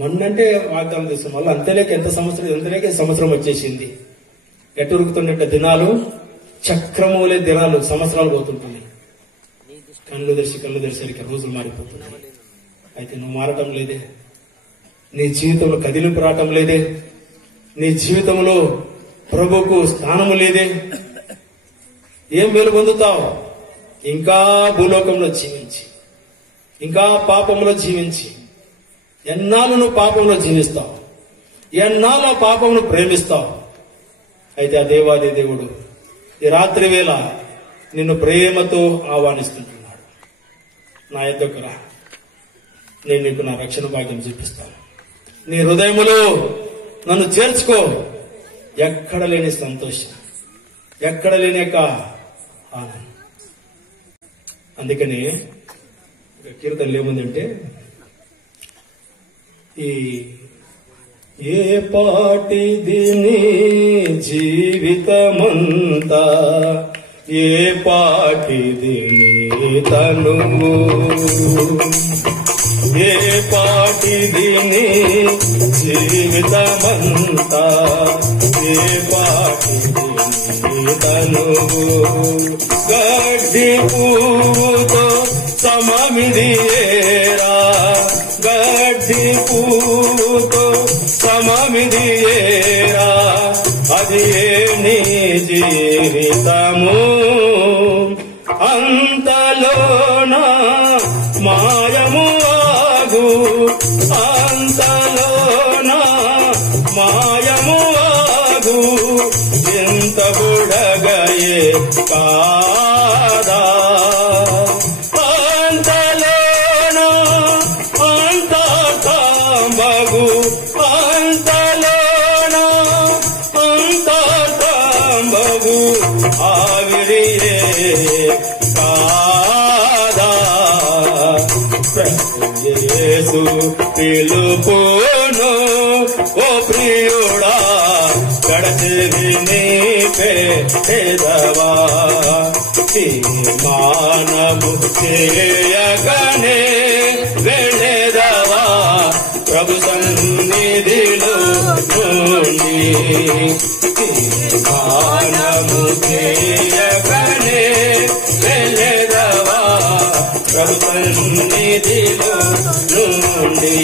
మొన్నంటే వాగ్దానం చేస్తాం, మళ్ళీ అంతలేక ఎంతలేక సంవత్సరం వచ్చేసింది. ఎటు ఉరుకుతుండే దినాలు చక్రములే దినాలు సంవత్సరాలు పోతుంటున్నాయి. కళ్ళు తెరిసరికి రోజులు మారిపోతున్నాయి. అయితే నువ్వు మారటం లేదే, నీ జీవితంలో కదిలింపు రావటం లేదే, నీ జీవితంలో ప్రభువుకు స్థానము లేదే. ఏం మేలు పొందుతావు? ఇంకా భూలోకంలో జీవించి, ఇంకా పాపంలో జీవించి ఎన్నాళ్ళు నువ్వు పాపంలో జీవిస్తావు, ఎన్నాళ్ళు ఆ పాపమును ప్రేమిస్తావు. అయితే ఆ దేవాది దేవుడు ఈ రాత్రి వేళ నిన్ను ప్రేమతో ఆహ్వానిస్తుంటున్నాడు. నా యొద్దకు రా, నేను నీకు నా రక్షణ భాగ్యం చూపిస్తాను. నీ హృదయములో నన్ను చేర్చుకో. ఎక్కడ లేని సంతోషం, ఎక్కడ లేని యొక్క ఆనందం. అందుకని కీర్తనలు ఏముందంటే, ఏ పాటిది నీ జీవితమంతా, ఏ పాటిది నీ తనువు, ఏ పాటిది నీ జీవితమంతా, ఏ పాటిది నీ తనువు. గడ్డి పూతో సమమిది ఏరా, గడ్డి పూతో సమమిది ఏరా, అది నీ జీవితము. అంతలోన మాయము ఆగు, అంతలోన మాయము ఆగు, ఎంత బుడగయే కాదా. అంతలోన అంత కాంబగు, అంతలోన అంత కాంబగు, ఆవిరియే కాదా. యేసు పిలుపును ఓ ప్రియుడా, గడచిది నీ పేదవా. మానము చేయగనే వెళ్ళేదవా ప్రభు సన్నిధిలో నుండి. మానము చేయగనే వెళ్ళేదవా ప్రభు సన్నిధిలో నుండి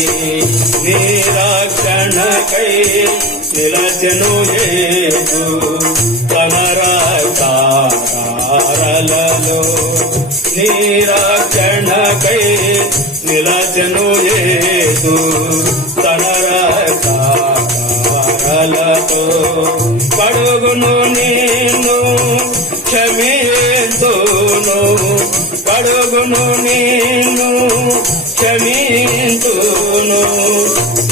నిరక్షణకై నిలచెను యేసు తన రక్తధారలలో నిరక్షణకై నిలచెను యేసు తన రక్తధారలతో కడుగును నిన్ను క్షమింతును కడుగును నిన్ను క్షమింతును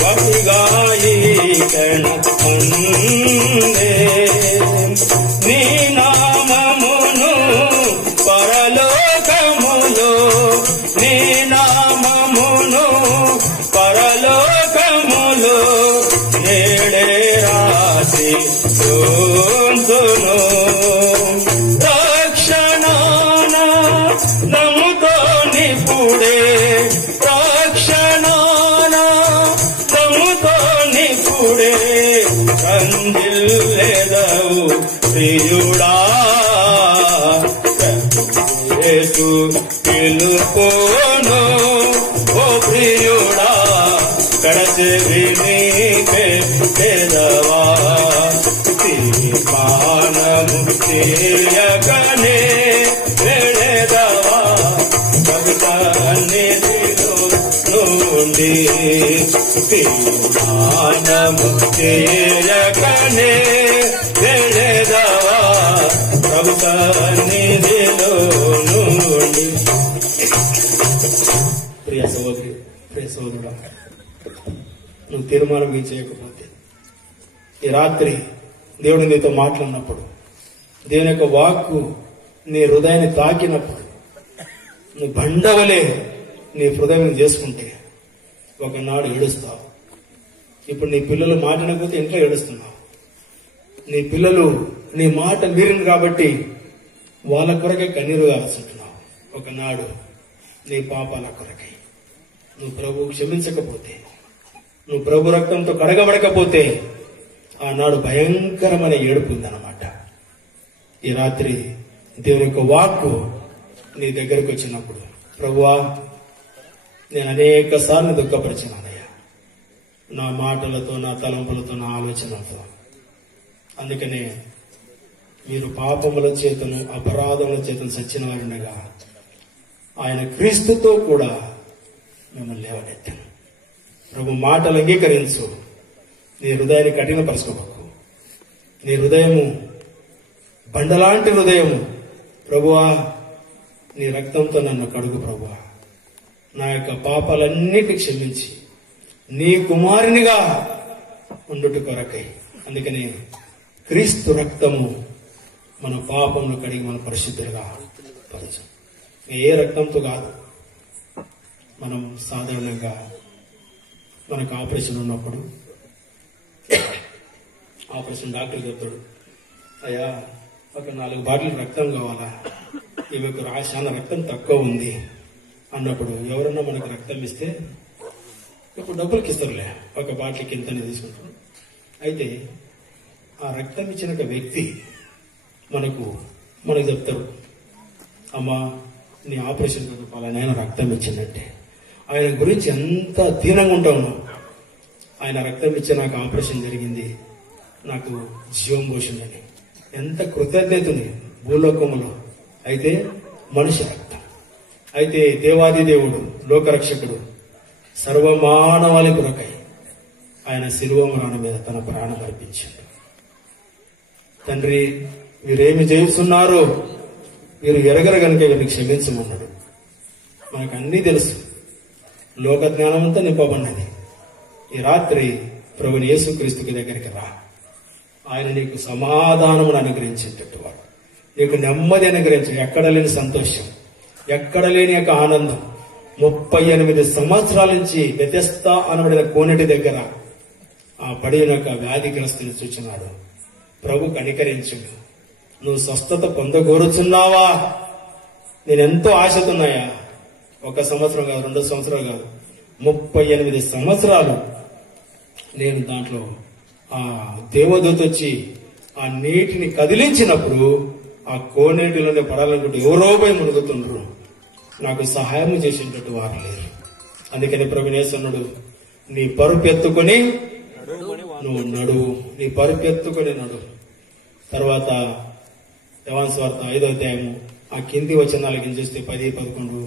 వటిగాయికణ అందే నీ నామమును పరలోకములో నీ నామమును పరలోకములో నేడే రాసి ఉంచును రక్షణాన నముతో నిపుడే రక్షణాన నముతో నిపుడే కందిల్లెదవు ప్రియుడా యేసు పిలుపును ఓ ప్రియుడా కడసి వినీకే తెదవా తీర్మానము చేయగనే వెళెదవా సన్నిధిలో నుండి తీర్మానము చేయగనే వెళెదవా ప్రభు సన్నిధిలో నుండి. ప్రియ సహోదరి ప్రియ సహోదరుడా, నువ్వు తీర్మానం చేయకపోతే ఈ రాత్రి దేవుడు నీతో మాట్లాడినప్పుడు దేవుని యొక్క వాక్కు నీ హృదయాన్ని తాకినప్పుడు నువ్వు బండవలే నీ హృదయం చేసుకుంటే ఒకనాడు ఏడుస్తావు. ఇప్పుడు నీ పిల్లలు మాట్లాడకపోతే ఇంట్లో ఏడుస్తున్నావు. నీ పిల్లలు నీ మాట మీరిన కాబట్టి వాళ్ళ కొరకే కన్నీరు కాల్చుంటున్నావు. ఒకనాడు నీ పాపాల కొరకై నువ్వు ప్రభు క్షమించకపోతే, నువ్వు ప్రభు రక్తంతో కడగబడకపోతే ఆనాడు భయంకరమైన ఏడుపు ఉందన్నమాట. ఈ రాత్రి దేవుని యొక్క వాక్కు నీ దగ్గరకు వచ్చినప్పుడు, ప్రభువా నేను అనేక సార్లు దుఃఖపరిచినానయ్యా నా మాటలతో, నా తలంపులతో, నా ఆలోచనలతో. అందుకనే మీరు పాపముల చేతను అపరాధముల చేతను సచ్చిన వారుండగా ఆయన క్రీస్తుతో కూడా మిమ్మల్ని లేవనెత్తాను. ప్రభు మాటలు అంగీకరించు. నీ హృదయాన్ని కఠినపరచుకోకు. నీ హృదయము బండలాంటి హృదయము. ప్రభువా నీ రక్తంతో నన్ను కడుగు ప్రభువా, నా యొక్క పాపాలన్నిటి క్షమించి నీ కుమారునిగా ఉండుట కొరకై. అందుకని క్రీస్తు రక్తము మన పాపమును కడిగి మన పరిశుద్ధులుగా పరచు. ఏ రక్తంతో కాదు. మనం సాధారణంగా మనకు ఆపరేషన్ ఉన్నప్పుడు ఆపరేషన్ డాక్టర్ చెప్తాడు, అయ్యా ఒక 4 బాటిల్ రక్తం కావాలా, ఈమెకు చాలా రక్తం తక్కువ ఉంది అన్నప్పుడు ఎవరన్నా మనకు రక్తం ఇస్తే ఇప్పుడు డబ్బులకి ఇస్తారులే, ఒక బాటిల్కి ఇంతనే తీసుకుంటారు. అయితే ఆ రక్తం ఇచ్చిన వ్యక్తి మనకు చెప్తారు, అమ్మా నీ ఆపరేషన్ పలానా ఆయన రక్తం ఇచ్చిందంటే ఆయన గురించి ఎంత దీనంగా ఉంటాను. ఆయన రక్తం ఇచ్చి నాకు ఆపరేషన్ జరిగింది, నాకు జీవం పోషిందని ఎంత కృతజ్ఞతని భూలోకములో. అయితే మనిషి రక్తం. అయితే దేవాది దేవుడు లోకరక్షకుడు సర్వమానవాళి కొరకై ఆయన శిలువ మరణ మీద తన ప్రాణం అర్పించాడు. తండ్రి వీరేమి చేస్తున్నారో వీరు ఎరగర గనుక వీరిని క్షమించమన్నాడు. మనకు అన్నీ తెలుసు, లోక జ్ఞానం అంతా నింపబడినది. ఈ రాత్రి ప్రభుని యేసుక్రీస్తుకి దగ్గరికి రా. ఆయన నీకు సమాధానమును అనుగ్రహించేటట్టు వాడు, నీకు నెమ్మది అనుగ్రహించు. ఎక్కడ లేని సంతోషం, ఎక్కడ లేని యొక్క ఆనందం. 38 సంవత్సరాల నుంచి వ్యత్యస్త అనబడిన కోనేటి దగ్గర ఆ పడిన యొక్క వ్యాధిగ్రస్తుని చూచినాడు. ప్రభు కనికరించు. నువ్వు స్వస్థత పొందగోరుచున్నావా? నేనెంతో ఆశతున్నాయా. 1 సంవత్సరం కాదు, 2 సంవత్సరాలు కాదు, 38 సంవత్సరాలు నేను దాంట్లో ఆ దేవదూత వచ్చి ఆ నీటిని కదిలించినప్పుడు ఆ కోనేటిలోనే పడాలనుకుంటే ఎవరో పోయి మునుగుతుండ్రు. నాకు సహాయం చేసేటట్టు వారు లేరు. అందుకని ప్రభునేశ్వరుడు నీ పరుపు ఎత్తుకొని నువ్వు నడువు, నీ పరుపు ఎత్తుకొని నడువు. తర్వాత యోహాను సువార్త 5వ అధ్యాయము ఆ కింది వచనాలకి చూస్తే 10, 11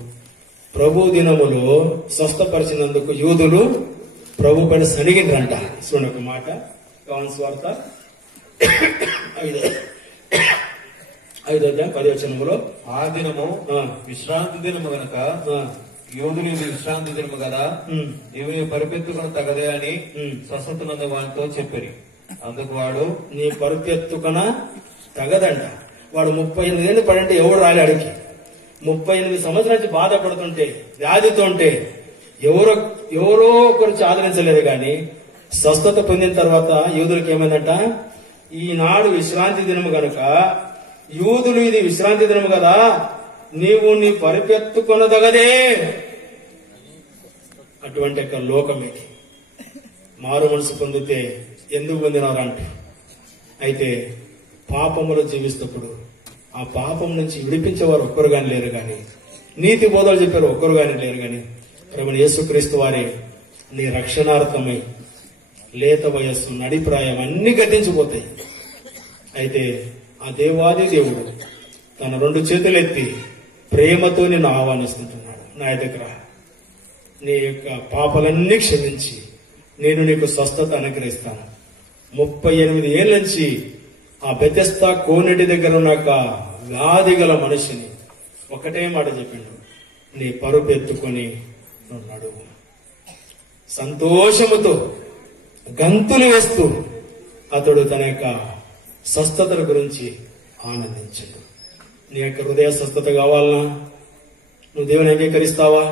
ప్రభు దినములో స్వస్థపరిచినందుకు యూదులు ప్రభు పైన సనిగిండ్రంట. చూడండి ఒక మాట, యోహాను సువార్త 5వ అధ్యాయం 10వ వచనములో, ఆ దినము విశ్రాంతి దినము గనక యోగులు ఇది విశ్రాంతి దినము కదా, నీవు నీ పరిపెత్తుకుని తగదే అని స్వస్థతనందు వానితో చెప్పారు. అందుకు వాడు నీ పరుపెత్తుకన తగదంట. వాడు 38 ఏళ్ళు పడంటే ఎవడు రాలే అడిగి, 38 సంవత్సరాల నుంచి బాధపడుతుంటే వ్యాధితో ఉంటే ఎవరో ఒకరు ఆదరించలేదు గాని స్వస్థత పొందిన తర్వాత యూదులకు ఏమైందంట, ఈనాడు విశ్రాంతి దినము గనుక యూదులు ఇది విశ్రాంతి దినము కదా, నీవు నీ పరిపెత్తుకొనదగదే. అటువంటి యొక్క లోకం ఇది. మారు మనసు పొందితే ఎందుకు పొందినవారంట. అయితే పాపములో జీవిస్తప్పుడు ఆ పాపం నుంచి విడిపించేవారు ఒక్కరు గాని లేరు గాని, నీతి బోధలు చెప్పారు ఒక్కరు గాని లేరు గాని, ప్రభువైన యేసుక్రీస్తు వారే నీ రక్షణార్థమై లేత వయస్సు నడిప్రాయం అన్ని గతించిపోతాయి. అయితే ఆ దేవాది దేవుడు తన 2 చేతులెత్తి ప్రేమతో నిన్ను ఆహ్వానిస్తుంటున్నాడు. నా దగ్గర నీ యొక్క పాపాలన్నీ క్షమించి నేను నీకు స్వస్థత అనుగ్రహిస్తాను. 38 ఏళ్ళ నుంచి ఆ బెతెస్దా కోనేటి దగ్గర ఉన్న వ్యాధి గల మనిషిని ఒకటే మాట చెప్పిండు, నీ పరుపు ఎత్తుకొని నువ్వు నడువు. సంతోషముతో గంతులు వేస్తూ అతడు తన యొక్క స్వస్థతల గురించి ఆనందించాడు. నీ యొక్క హృదయ స్వస్థత కావాలన్నా నువ్వు దేవుని అంగీకరిస్తావా?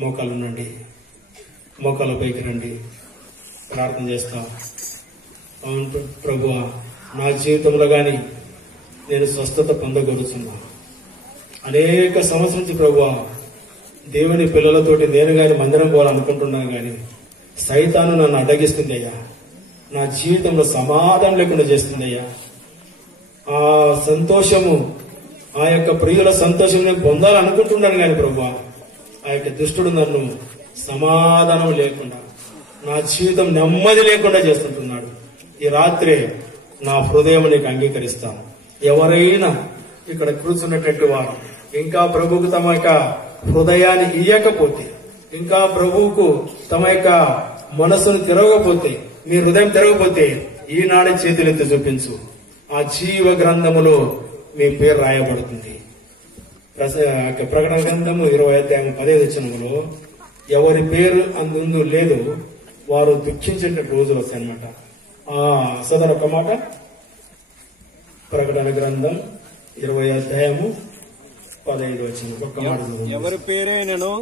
మోకాలు ఉండండి, మోకాల పైకి రండి, ప్రార్థన చేస్తావా? అవును ప్రభువా, నా జీవితంలో గాని నేను స్వస్థత పొందగలుగుతున్నా. అనేక సంవత్సరం నుంచి ప్రభువా దేవుని పిల్లలతోటి నేను గాని మందిరం పోవాలనుకుంటున్నాను గాని సైతాను నన్ను అడ్డగిస్తుందయ్యా. నా జీవితంలో సమాధానం లేకుండా చేస్తుందయ్యా. ఆ సంతోషము, ఆ యొక్క ప్రియుల సంతోషం నేను పొందాలనుకుంటున్నాను గాని ప్రభువా ఆ యొక్క దుష్టుడు నన్ను సమాధానం లేకుండా, నా జీవితం నెమ్మది లేకుండా చేస్తుంటున్నాడు. ఈ రాత్రి నా హృదయం నీకు అంగీకరిస్తాను. ఎవరైనా ఇక్కడ కూర్చున్నటువంటి వారు ఇంకా ప్రభువుకు తమ యొక్క హృదయాన్ని ఇయ్యకపోతే, ఇంకా ప్రభువుకు తమ యొక్క మనసును తిరగకపోతే, మీ హృదయం తిరగకపోతే ఈనాడే చేతులెత్తి చూపించు. ఆ జీవ గ్రంథములో మీ పేరు రాయబడుతుంది. ప్రకటన గ్రంథము 20వ అధ్యాయం 15వ వచనములో ఎవరి పేరు అందు లేదు వారు దుఃఖించే రోజులు వస్తాయన్నమాట. సదరు ఒక మాట, ప్రకటన గ్రంథం 20వ అధ్యాయము 15వ వచనం ఒక్క మాట. ఎవరి పేరైనను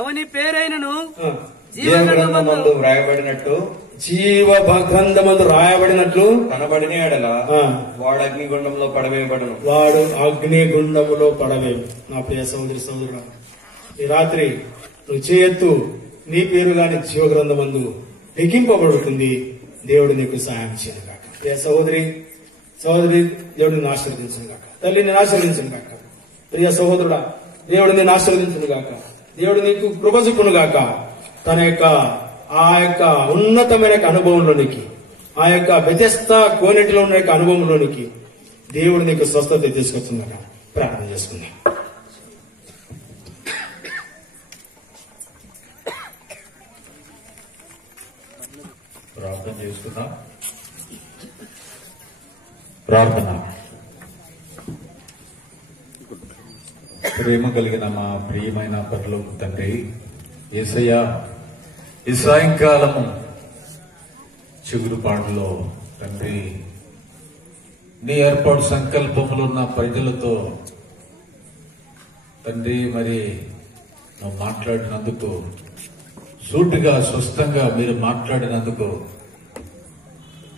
ఎవని పేరైనను జీవగ్రంథమందు వ్రాయబడినట్టు, జీవ గ్రంథమందు రాయబడినట్లు కనబడిన ఎడల వాడు అగ్నిగుండంలో పడవేయబడును. వాడు అగ్నిగుండములో పడవేయు. నా ప్రియ సహోదరి సహోదరుడు, ఈ రాత్రి నువ్వు చేయొత్తు, నీ పేరు గాని జీవ గ్రంథమందు లిఖింపబడుతుంది. దేవుడు నీకు సహాయం చేయను కాక. ప్రియ సహోదరి దేవుడు నిన్ను ఆశీర్వదించను కాక. తల్లి నేను ఆశీర్వదించను కాక. ప్రియ సహోదరుడా, దేవుడు నేను ఆశీర్వదించను గాక. దేవుడు నీకు కృప చూపును గాక. తన యొక్క ఆ యొక్క ఉన్నతమైన అనుభవంలోనికి, ఆ యొక్క బెతెస్దా కోనేటిలో ఉన్న యొక్క అనుభవంలోనికి దేవుడు నీకు స్వస్థత తీసుకొస్తుందట. ప్రార్థన చేసుకుందాం. ప్రార్థన చేసుకుందాం. ప్రార్థన. ప్రేమ కలిగిన మా ప్రియమైన పరలోక తండ్రి యేసయ్యా, ఈ సాయంకాలము చిగురుపాడులో తండ్రి నీ ఏర్పాటు సంకల్పములు ఉన్న ప్రజలతో తండ్రి మరి నువ్వు మాట్లాడినందుకు, సూటిగా స్పష్టంగా మీరు మాట్లాడినందుకు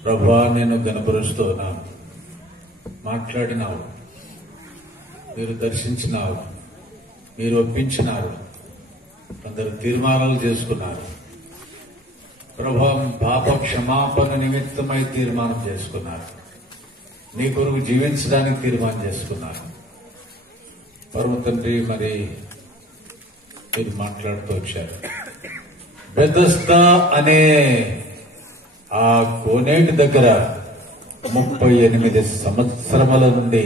ప్రభువా నేను గణపరుస్తున్నాను. మాట్లాడినావు, మీరు దర్శించినారు, మీరు ఒప్పించినారు, కొందరు తీర్మానాలు చేసుకున్నారు. ప్రభా పాప క్షమాపణ నిమిత్తమై తీర్మానం చేసుకున్నారు. నీ కొరకు జీవించడానికి తీర్మానం చేసుకున్నారు. పరమ తండ్రి, మరి మీరు మాట్లాడుతూ వచ్చారు. బెతెస్దా అనే ఆ కోనేటి దగ్గర 38 సంవత్సరముల నుండి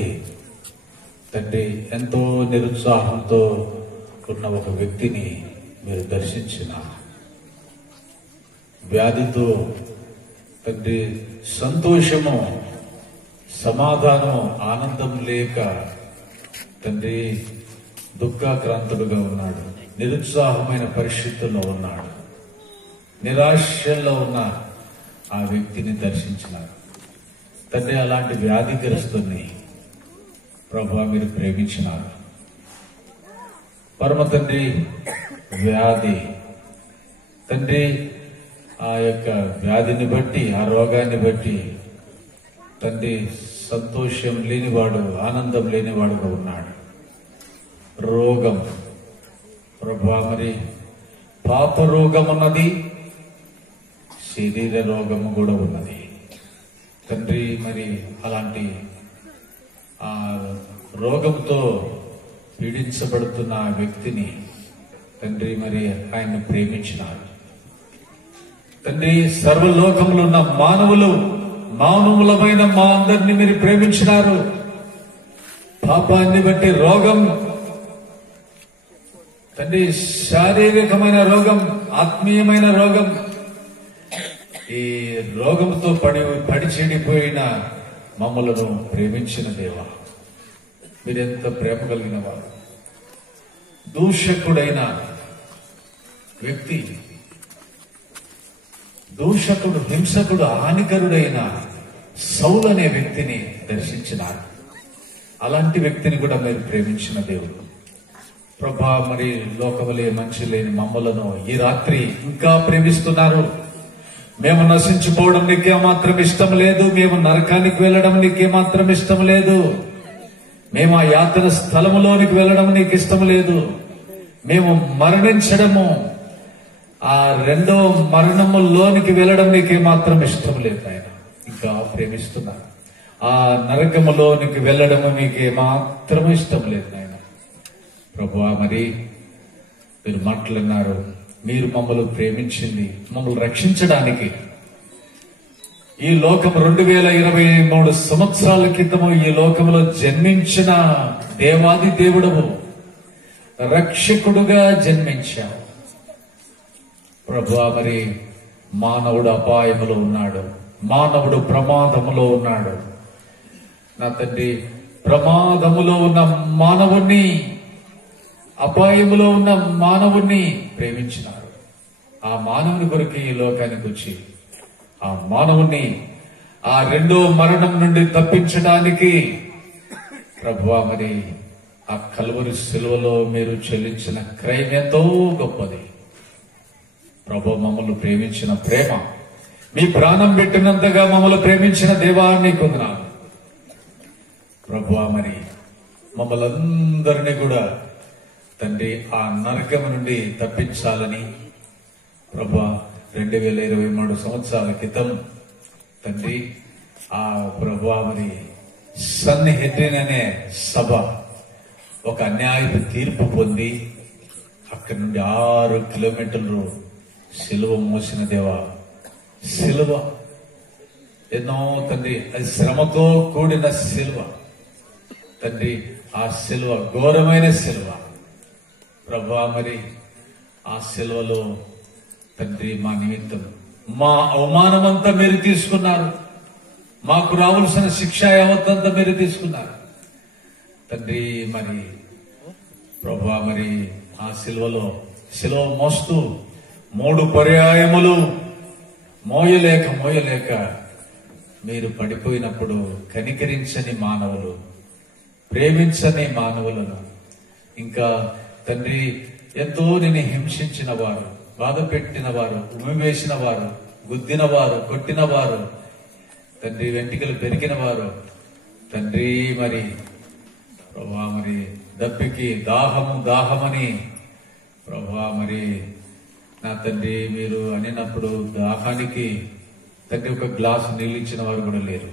తండ్రి ఎంతో నిరుత్సాహంతో ఉన్న ఒక వ్యక్తిని మీరు దర్శించిన, వ్యాధితో తండ్రి సంతోషము, సమాధానము, ఆనందం లేక తండ్రి దుఃఖాక్రాంతుడుగా ఉన్నాడు. నిరుత్సాహమైన పరిస్థితుల్లో ఉన్నాడు. నిరాశల్లో ఉన్న ఆ వ్యక్తిని దర్శించినారు. తండ్రి, అలాంటి వ్యాధిగ్రస్తుని ప్రభువా మీరు ప్రేమించినారు. పరమ తండ్రి, వ్యాధి తండ్రి, ఆ యొక్క వ్యాధిని బట్టి, ఆ రోగాన్ని బట్టి తండ్రి సంతోషం లేనివాడు, ఆనందం లేనివాడుగా ఉన్నాడు. రోగం ప్రభువా, మరి పాప రోగం ఉన్నది, శరీర రోగము కూడా ఉన్నది తండ్రి. మరి అలాంటి ఆ రోగంతో పీడించబడుతున్న ఆ వ్యక్తిని తండ్రి మరి ఆయన్ని ప్రేమించినారు. తండ్రి, సర్వలోకంలో ఉన్న మానవులమైన మా అందరినీ మీరు ప్రేమించినారు. పాపాన్ని బట్టి రోగం తండ్రి, శారీరకమైన రోగం, ఆత్మీయమైన రోగం, ఈ రోగంతో పడి చెడిపోయిన మమ్మలను ప్రేమించిన దేవా, మీరెంత ప్రేమ కలిగిన వారు. దూషకుడైన వ్యక్తి, దూషకుడు, హింసకుడు, హానికరుడైన సౌలు అనే వ్యక్తిని దర్శించినారు. అలాంటి వ్యక్తిని కూడా మీరు ప్రేమించిన దేవుడు ప్రభా. మరి లోకములే మంచి లేని మమ్మలను ఈ రాత్రి ఇంకా ప్రేమిస్తున్నారు. మేము నశించిపోవడం నీకే మాత్రం ఇష్టం లేదు. మేము నరకానికి వెళ్ళడం నీకే మాత్రం ఇష్టం లేదు. మేము ఆ యాతన స్థలములోనికి వెళ్ళడం నీకు ఇష్టం లేదు. మేము మరణించడము, ఆ రెండో మరణములోనికి వెళ్ళడం నీకే మాత్రం ఇష్టం లేదు. ఆయన ఇంకా ప్రేమిస్తున్నారు. ఆ నరకములోనికి వెళ్ళడము నీకే మాత్రం ఇష్టం లేదు ఆయన ప్రభువా. మరి మీరు మాట్లాడినారు, మీరు మమ్మల్ని ప్రేమించింది మమ్మల్ని రక్షించడానికి. ఈ లోకం 2023 సంవత్సరాల క్రితము ఈ లోకంలో జన్మించిన దేవాది దేవుడవు, రక్షకుడుగా జన్మించావు ప్రభువా. మరి మానవుడు అపాయములో ఉన్నాడు, మానవుడు ప్రమాదములో ఉన్నాడు. నా తండ్రి, ప్రమాదములో ఉన్న మానవుణ్ణి, అపాయములో ఉన్న మానవుణ్ణి ప్రేమించినారు. ఆ మానవుని కొరకు ఈ లోకానికి వచ్చి ఆ మానవుణ్ణి ఆ రెండో మరణం నుండి తప్పించడానికి ప్రభువా, మరి ఆ కల్వరి శిలువలో మీరు చెల్లించిన క్రయం ఎంతో గొప్పది ప్రభు. మమ్మల్ని ప్రేమించిన ప్రేమ, మీ ప్రాణం పెట్టినంతగా మమ్మల్ని ప్రేమించిన దేవాన్ని కొందనాలు ప్రభువా. మరి మమ్మల్ని అందరినీ కూడా తండ్రి ఆ నరకం నుండి తప్పించాలని ప్రభువా 2023 సంవత్సరాల క్రితం తండ్రి ఆ ప్రభువా మరి సన్నిహిద్రిన్ అనే సభ ఒక అన్యాయపు తీర్పు పొంది అక్కడి నుండి 6 కిలోమీటర్లు సిలువ మోసిన దేవా. సిలువ ఎన్నో తండ్రి, అది శ్రమతో కూడిన సిలువ తండ్రి. ఆ సిలువ ఘోరమైన సిలువ ప్రభువా. మరి ఆ సిలువలో తండ్రి మా నిమిత్తం మా అవమానమంతా మీరు తీసుకున్నారు. మాకు రావాల్సిన శిక్ష యావత్తంతా మీరు తీసుకున్నారు తండ్రి. మరి ప్రభువా, మరి ఆ సిలువ మోస్తూ 3 పర్యాయములు మోయలేక మీరు పడిపోయినప్పుడు కనికరించని మానవులు, ప్రేమించని మానవులను, ఇంకా తండ్రి ఎంతో నిన్ను హింసించిన వారు, బాధ పెట్టిన వారు, ఉమ్మివేసిన వారు, గుద్దిన వారు, కొట్టిన వారు తండ్రి, వెంట్రుకలు పెరిగిన వారు తండ్రి. మరి ప్రభువా, మరి దప్పికి దాహమని ప్రభువా మరి నా తండ్రి మీరు అనినప్పుడు దాహానికి తండ్రి ఒక గ్లాసు నీళ్ళు ఇచ్చిన వారు కూడా లేరు.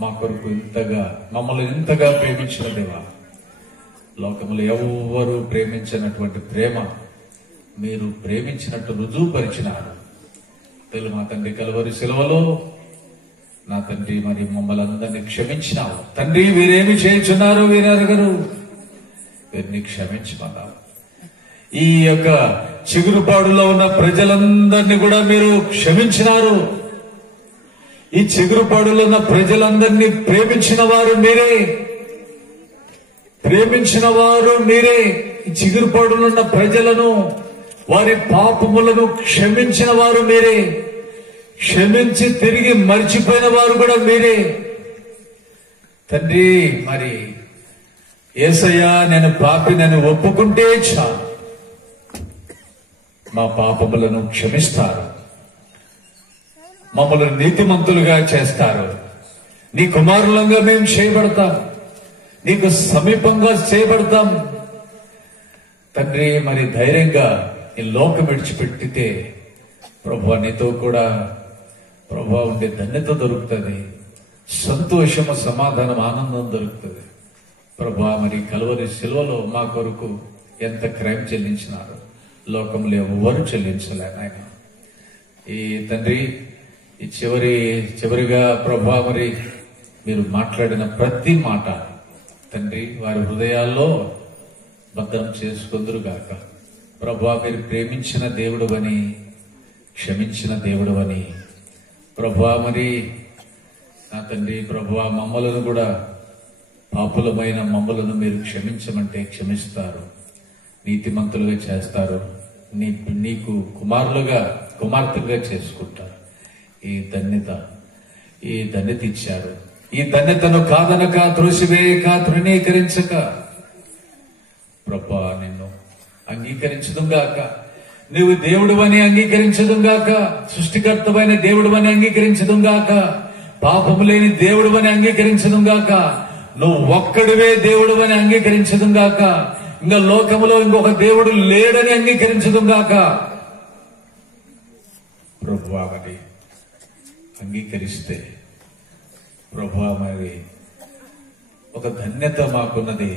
మా కొరకు ఇంతగా మమ్మల్ని ఇంతగా ప్రేమించిన దేవా, లోకములు ఎవ్వరూ ప్రేమించినటువంటి ప్రేమ మీరు ప్రేమించినట్టు రుజువుపరిచినారు. తెలుగు మా తండ్రి కలువరి శిలువలో నా తండ్రి మరి మమ్మల్ని అందరినీ క్షమించినావు తండ్రి. వీరేమి చేయుచున్నారు వీరెరగరు, వీరిని క్షమించమన్నావు. ఈ యొక్క చిగురుపాడులో ఉన్న ప్రజలందరినీ కూడా మీరు క్షమించినారు. ఈ చిగురుపాడులో ఉన్న ప్రజలందరినీ ప్రేమించిన వారు మీరే, ప్రేమించిన వారు మీరే. ఈ చిగురుపాడులో ఉన్న ప్రజలను వారి పాపములను క్షమించిన వారు మీరే, క్షమించి తిరిగి మర్చిపోయిన వారు కూడా మీరే తండ్రి. మరి యేసయ్యా నేను పాపినని ఒప్పుకుంటే చాలు, మా పాపములను క్షమిస్తారు, మమ్మల్ని నీతిమంతులుగా చేస్తారు. నీ కుమారులంగా మేము చేయబడతాం, నీకు సమీపంగా చేయబడతాం తండ్రి. మరి ధైర్యంగా ఈ లోకం విడిచిపెట్టితే ప్రభువా నీతో కూడా ప్రభువా ఉండే ధన్యత దొరుకుతుంది, సంతోషము, సమాధానం, ఆనందం దొరుకుతుంది ప్రభువా. మరి కలువరి శిలువలో మా కొరకు ఎంత క్రైమ్ చెల్లించినారు, లోకంలో ఎవరు చెల్లించలేరు ఆయన. ఈ తండ్రి ఈ చివరిగా ప్రభువా మరి మీరు మాట్లాడిన ప్రతి మాట తండ్రి వారి హృదయాల్లో భద్రం చేసుకుందురుగాక ప్రభువా. మీరు ప్రేమించిన దేవుడు అని, క్షమించిన దేవుడు అని ప్రభువా. మరి నా తండ్రి ప్రభువా మమ్మలను కూడా, పాపులమైన మమ్మలను మీరు క్షమించమంటే క్షమిస్తారు, నీతిమంతులుగా చేస్తారు, నీకు కుమారులుగా కుమార్తెలుగా చేసుకుంటారు. ఈ ధన్యత ఇచ్చారు. ఈ ధన్యతను కాదనక, త్రోసివేయక, తృణీకరించక ప్రభువా నిన్ను అంగీకరించదుగాక, నీవు దేవుడువని అంగీకరించదుగాక, సృష్టికర్తమైన దేవుడువని అంగీకరించదుగాక, పాపము లేని దేవుడువని అంగీకరించదుగాక, నువ్వు ఒక్కడివే దేవుడువని అంగీకరించదుగాక, ఇంకా లోకములో ఇంకొక దేవుడు లేడని అంగీకరించదుగాక ప్రభువా. మరి అంగీకరిస్తే ప్రభువా మరి ఒక ధన్యత మాకున్నది.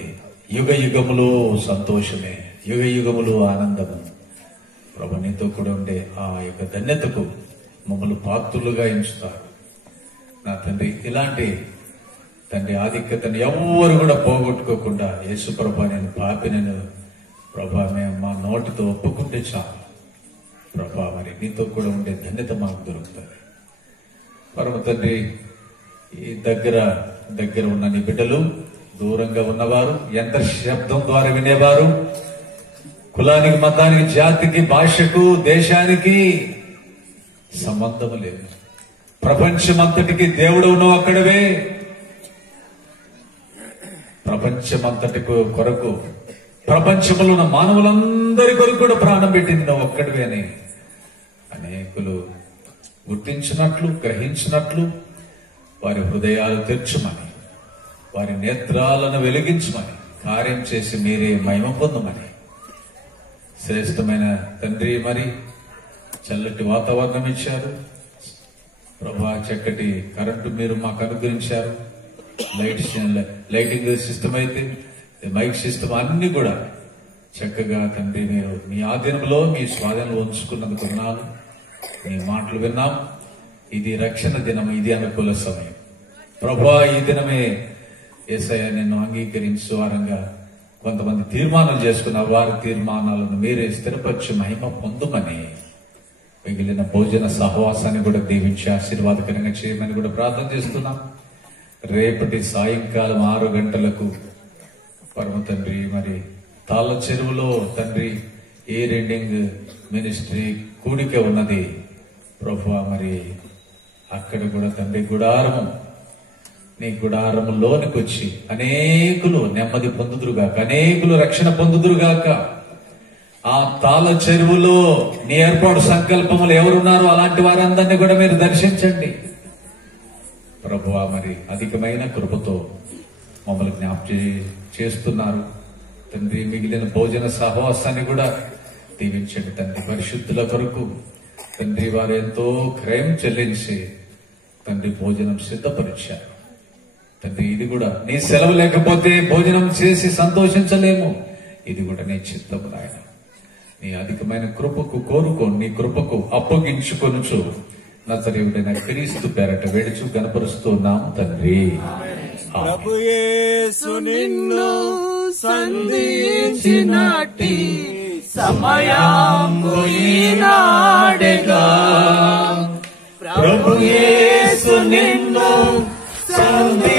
యుగ యుగములో సంతోషమే, యుగ యుగములో ఆనందము ప్రభు. నీతో కూడా ఉండే ఆ యొక్క ధన్యతకు మమ్మల్ని పాత్రులుగా ఎంచుతారు నా తండ్రి. ఇలాంటి తండ్రి ఆధిక్యతను ఎవ్వరు కూడా పోగొట్టుకోకుండా యేసు ప్రభా నేను పాపినను ప్రభా మేము మా నోటితో ఒప్పుకుంటే చాలు ప్రభా. మరి నీతో కూడా ఉండే ధన్యత మాకు దొరుకుతుంది పరమ తండ్రి. ఈ దగ్గర ఉన్న నీ బిడ్డలు, దూరంగా ఉన్నవారు, యంత్ర శబ్దం ద్వారా వినేవారు, కులానికి, మతానికి, జాతికి, భాషకు, దేశానికి సంబంధం లేదు. ప్రపంచమంతటికి దేవుడు ఉన్నావు అక్కడవే. ప్రపంచమంతటి కొరకు, ప్రపంచంలో ఉన్న మానవులందరి కొరకు కూడా ప్రాణం పెట్టింది నువ్వు ఒక్కడివే అని అనేకులు గుర్తించినట్లు, గ్రహించినట్లు వారి హృదయాలు తెరచుమని, వారి నేత్రాలను వెలిగించమని, కార్యం చేసి మీరే మహిమ పొందమని శ్రేష్టమైన తండ్రి. మరి చల్లటి వాతావరణం ఇచ్చారు ప్రభా, చక్కటి కరెంటు మీరు మాకు అనుగ్రహించారు. లైటింగ్ సిస్టమ్ అయితే, మైక్ సిస్టమ్ అన్ని కూడా చక్కగా తండ్రి మీరు మీ ఆధీనంలో, మీ స్వాధీనంలో ఉంచుకున్నందుకు ఉన్నాను. మీ మాటలు విన్నాం. ఇది రక్షణ దినం, ఇది అనుకూల సమయం ప్రభా. ఈ దినమే యేసయ్య నిన్ను అంగీకరించే వారంగా కొంతమంది తీర్మానం చేసుకున్న వారి తీర్మానాలను మీరే స్థిరపరిచి మహిమ పొందుమని, మిగిలిన భోజన సహవాసాన్ని కూడా దీవించి ఆశీర్వాదకరంగా చేయమని కూడా ప్రార్థన చేస్తున్నాం. రేపటి సాయంకాలం 6 గంటలకు పరమ తండ్రి మరి తాళ్ళ చెరువులో తండ్రి ఎయిర్ ఎండింగ్ మినిస్ట్రీ కూడిక ఉన్నది ప్రభువా. మరి అక్కడ కూడా తండ్రి గుడారము, నీ గుడారములోనికి వచ్చి అనేకులు నెమ్మది పొందుదురుగాక, అనేకులు రక్షణ పొందుదురుగాక. ఆ తాళ్ళ చెరువులో నీ ఏర్పాటు సంకల్పములు ఎవరున్నారో అలాంటి వారందరినీ కూడా మీరు దర్శించండి ప్రభువా. మరి అధికమైన కృపతో మమ్మల్ని జ్ఞాపకం చేస్తున్నారు తండ్రి. మిగిలిన భోజన సహవాసాన్ని కూడా దీవించండి తండ్రి. పరిశుద్ధుల కొరకు తండ్రి వారు ఎంతో క్రయం చెల్లించి తండ్రి భోజనం సిద్ధపరిచారు తండ్రి. ఇది కూడా నీ సెలవు లేకపోతే భోజనం చేసి సంతోషించలేము. ఇది కూడా నీ చిత్తము నాయన. నీ అధికమైన కృపకు కోరుకోని నీ కృపకు అప్పగించుకొనుచు నజరేయుడైన క్రీస్తు పేరట వేడుచు గణపరుస్తున్నాము తండ్రి. ప్రభు యేసు నిన్ను సంధించినట్టి సమయంబు ఈనాడెగా. ప్రభు యేసు నిన్ను సంధించినట్టి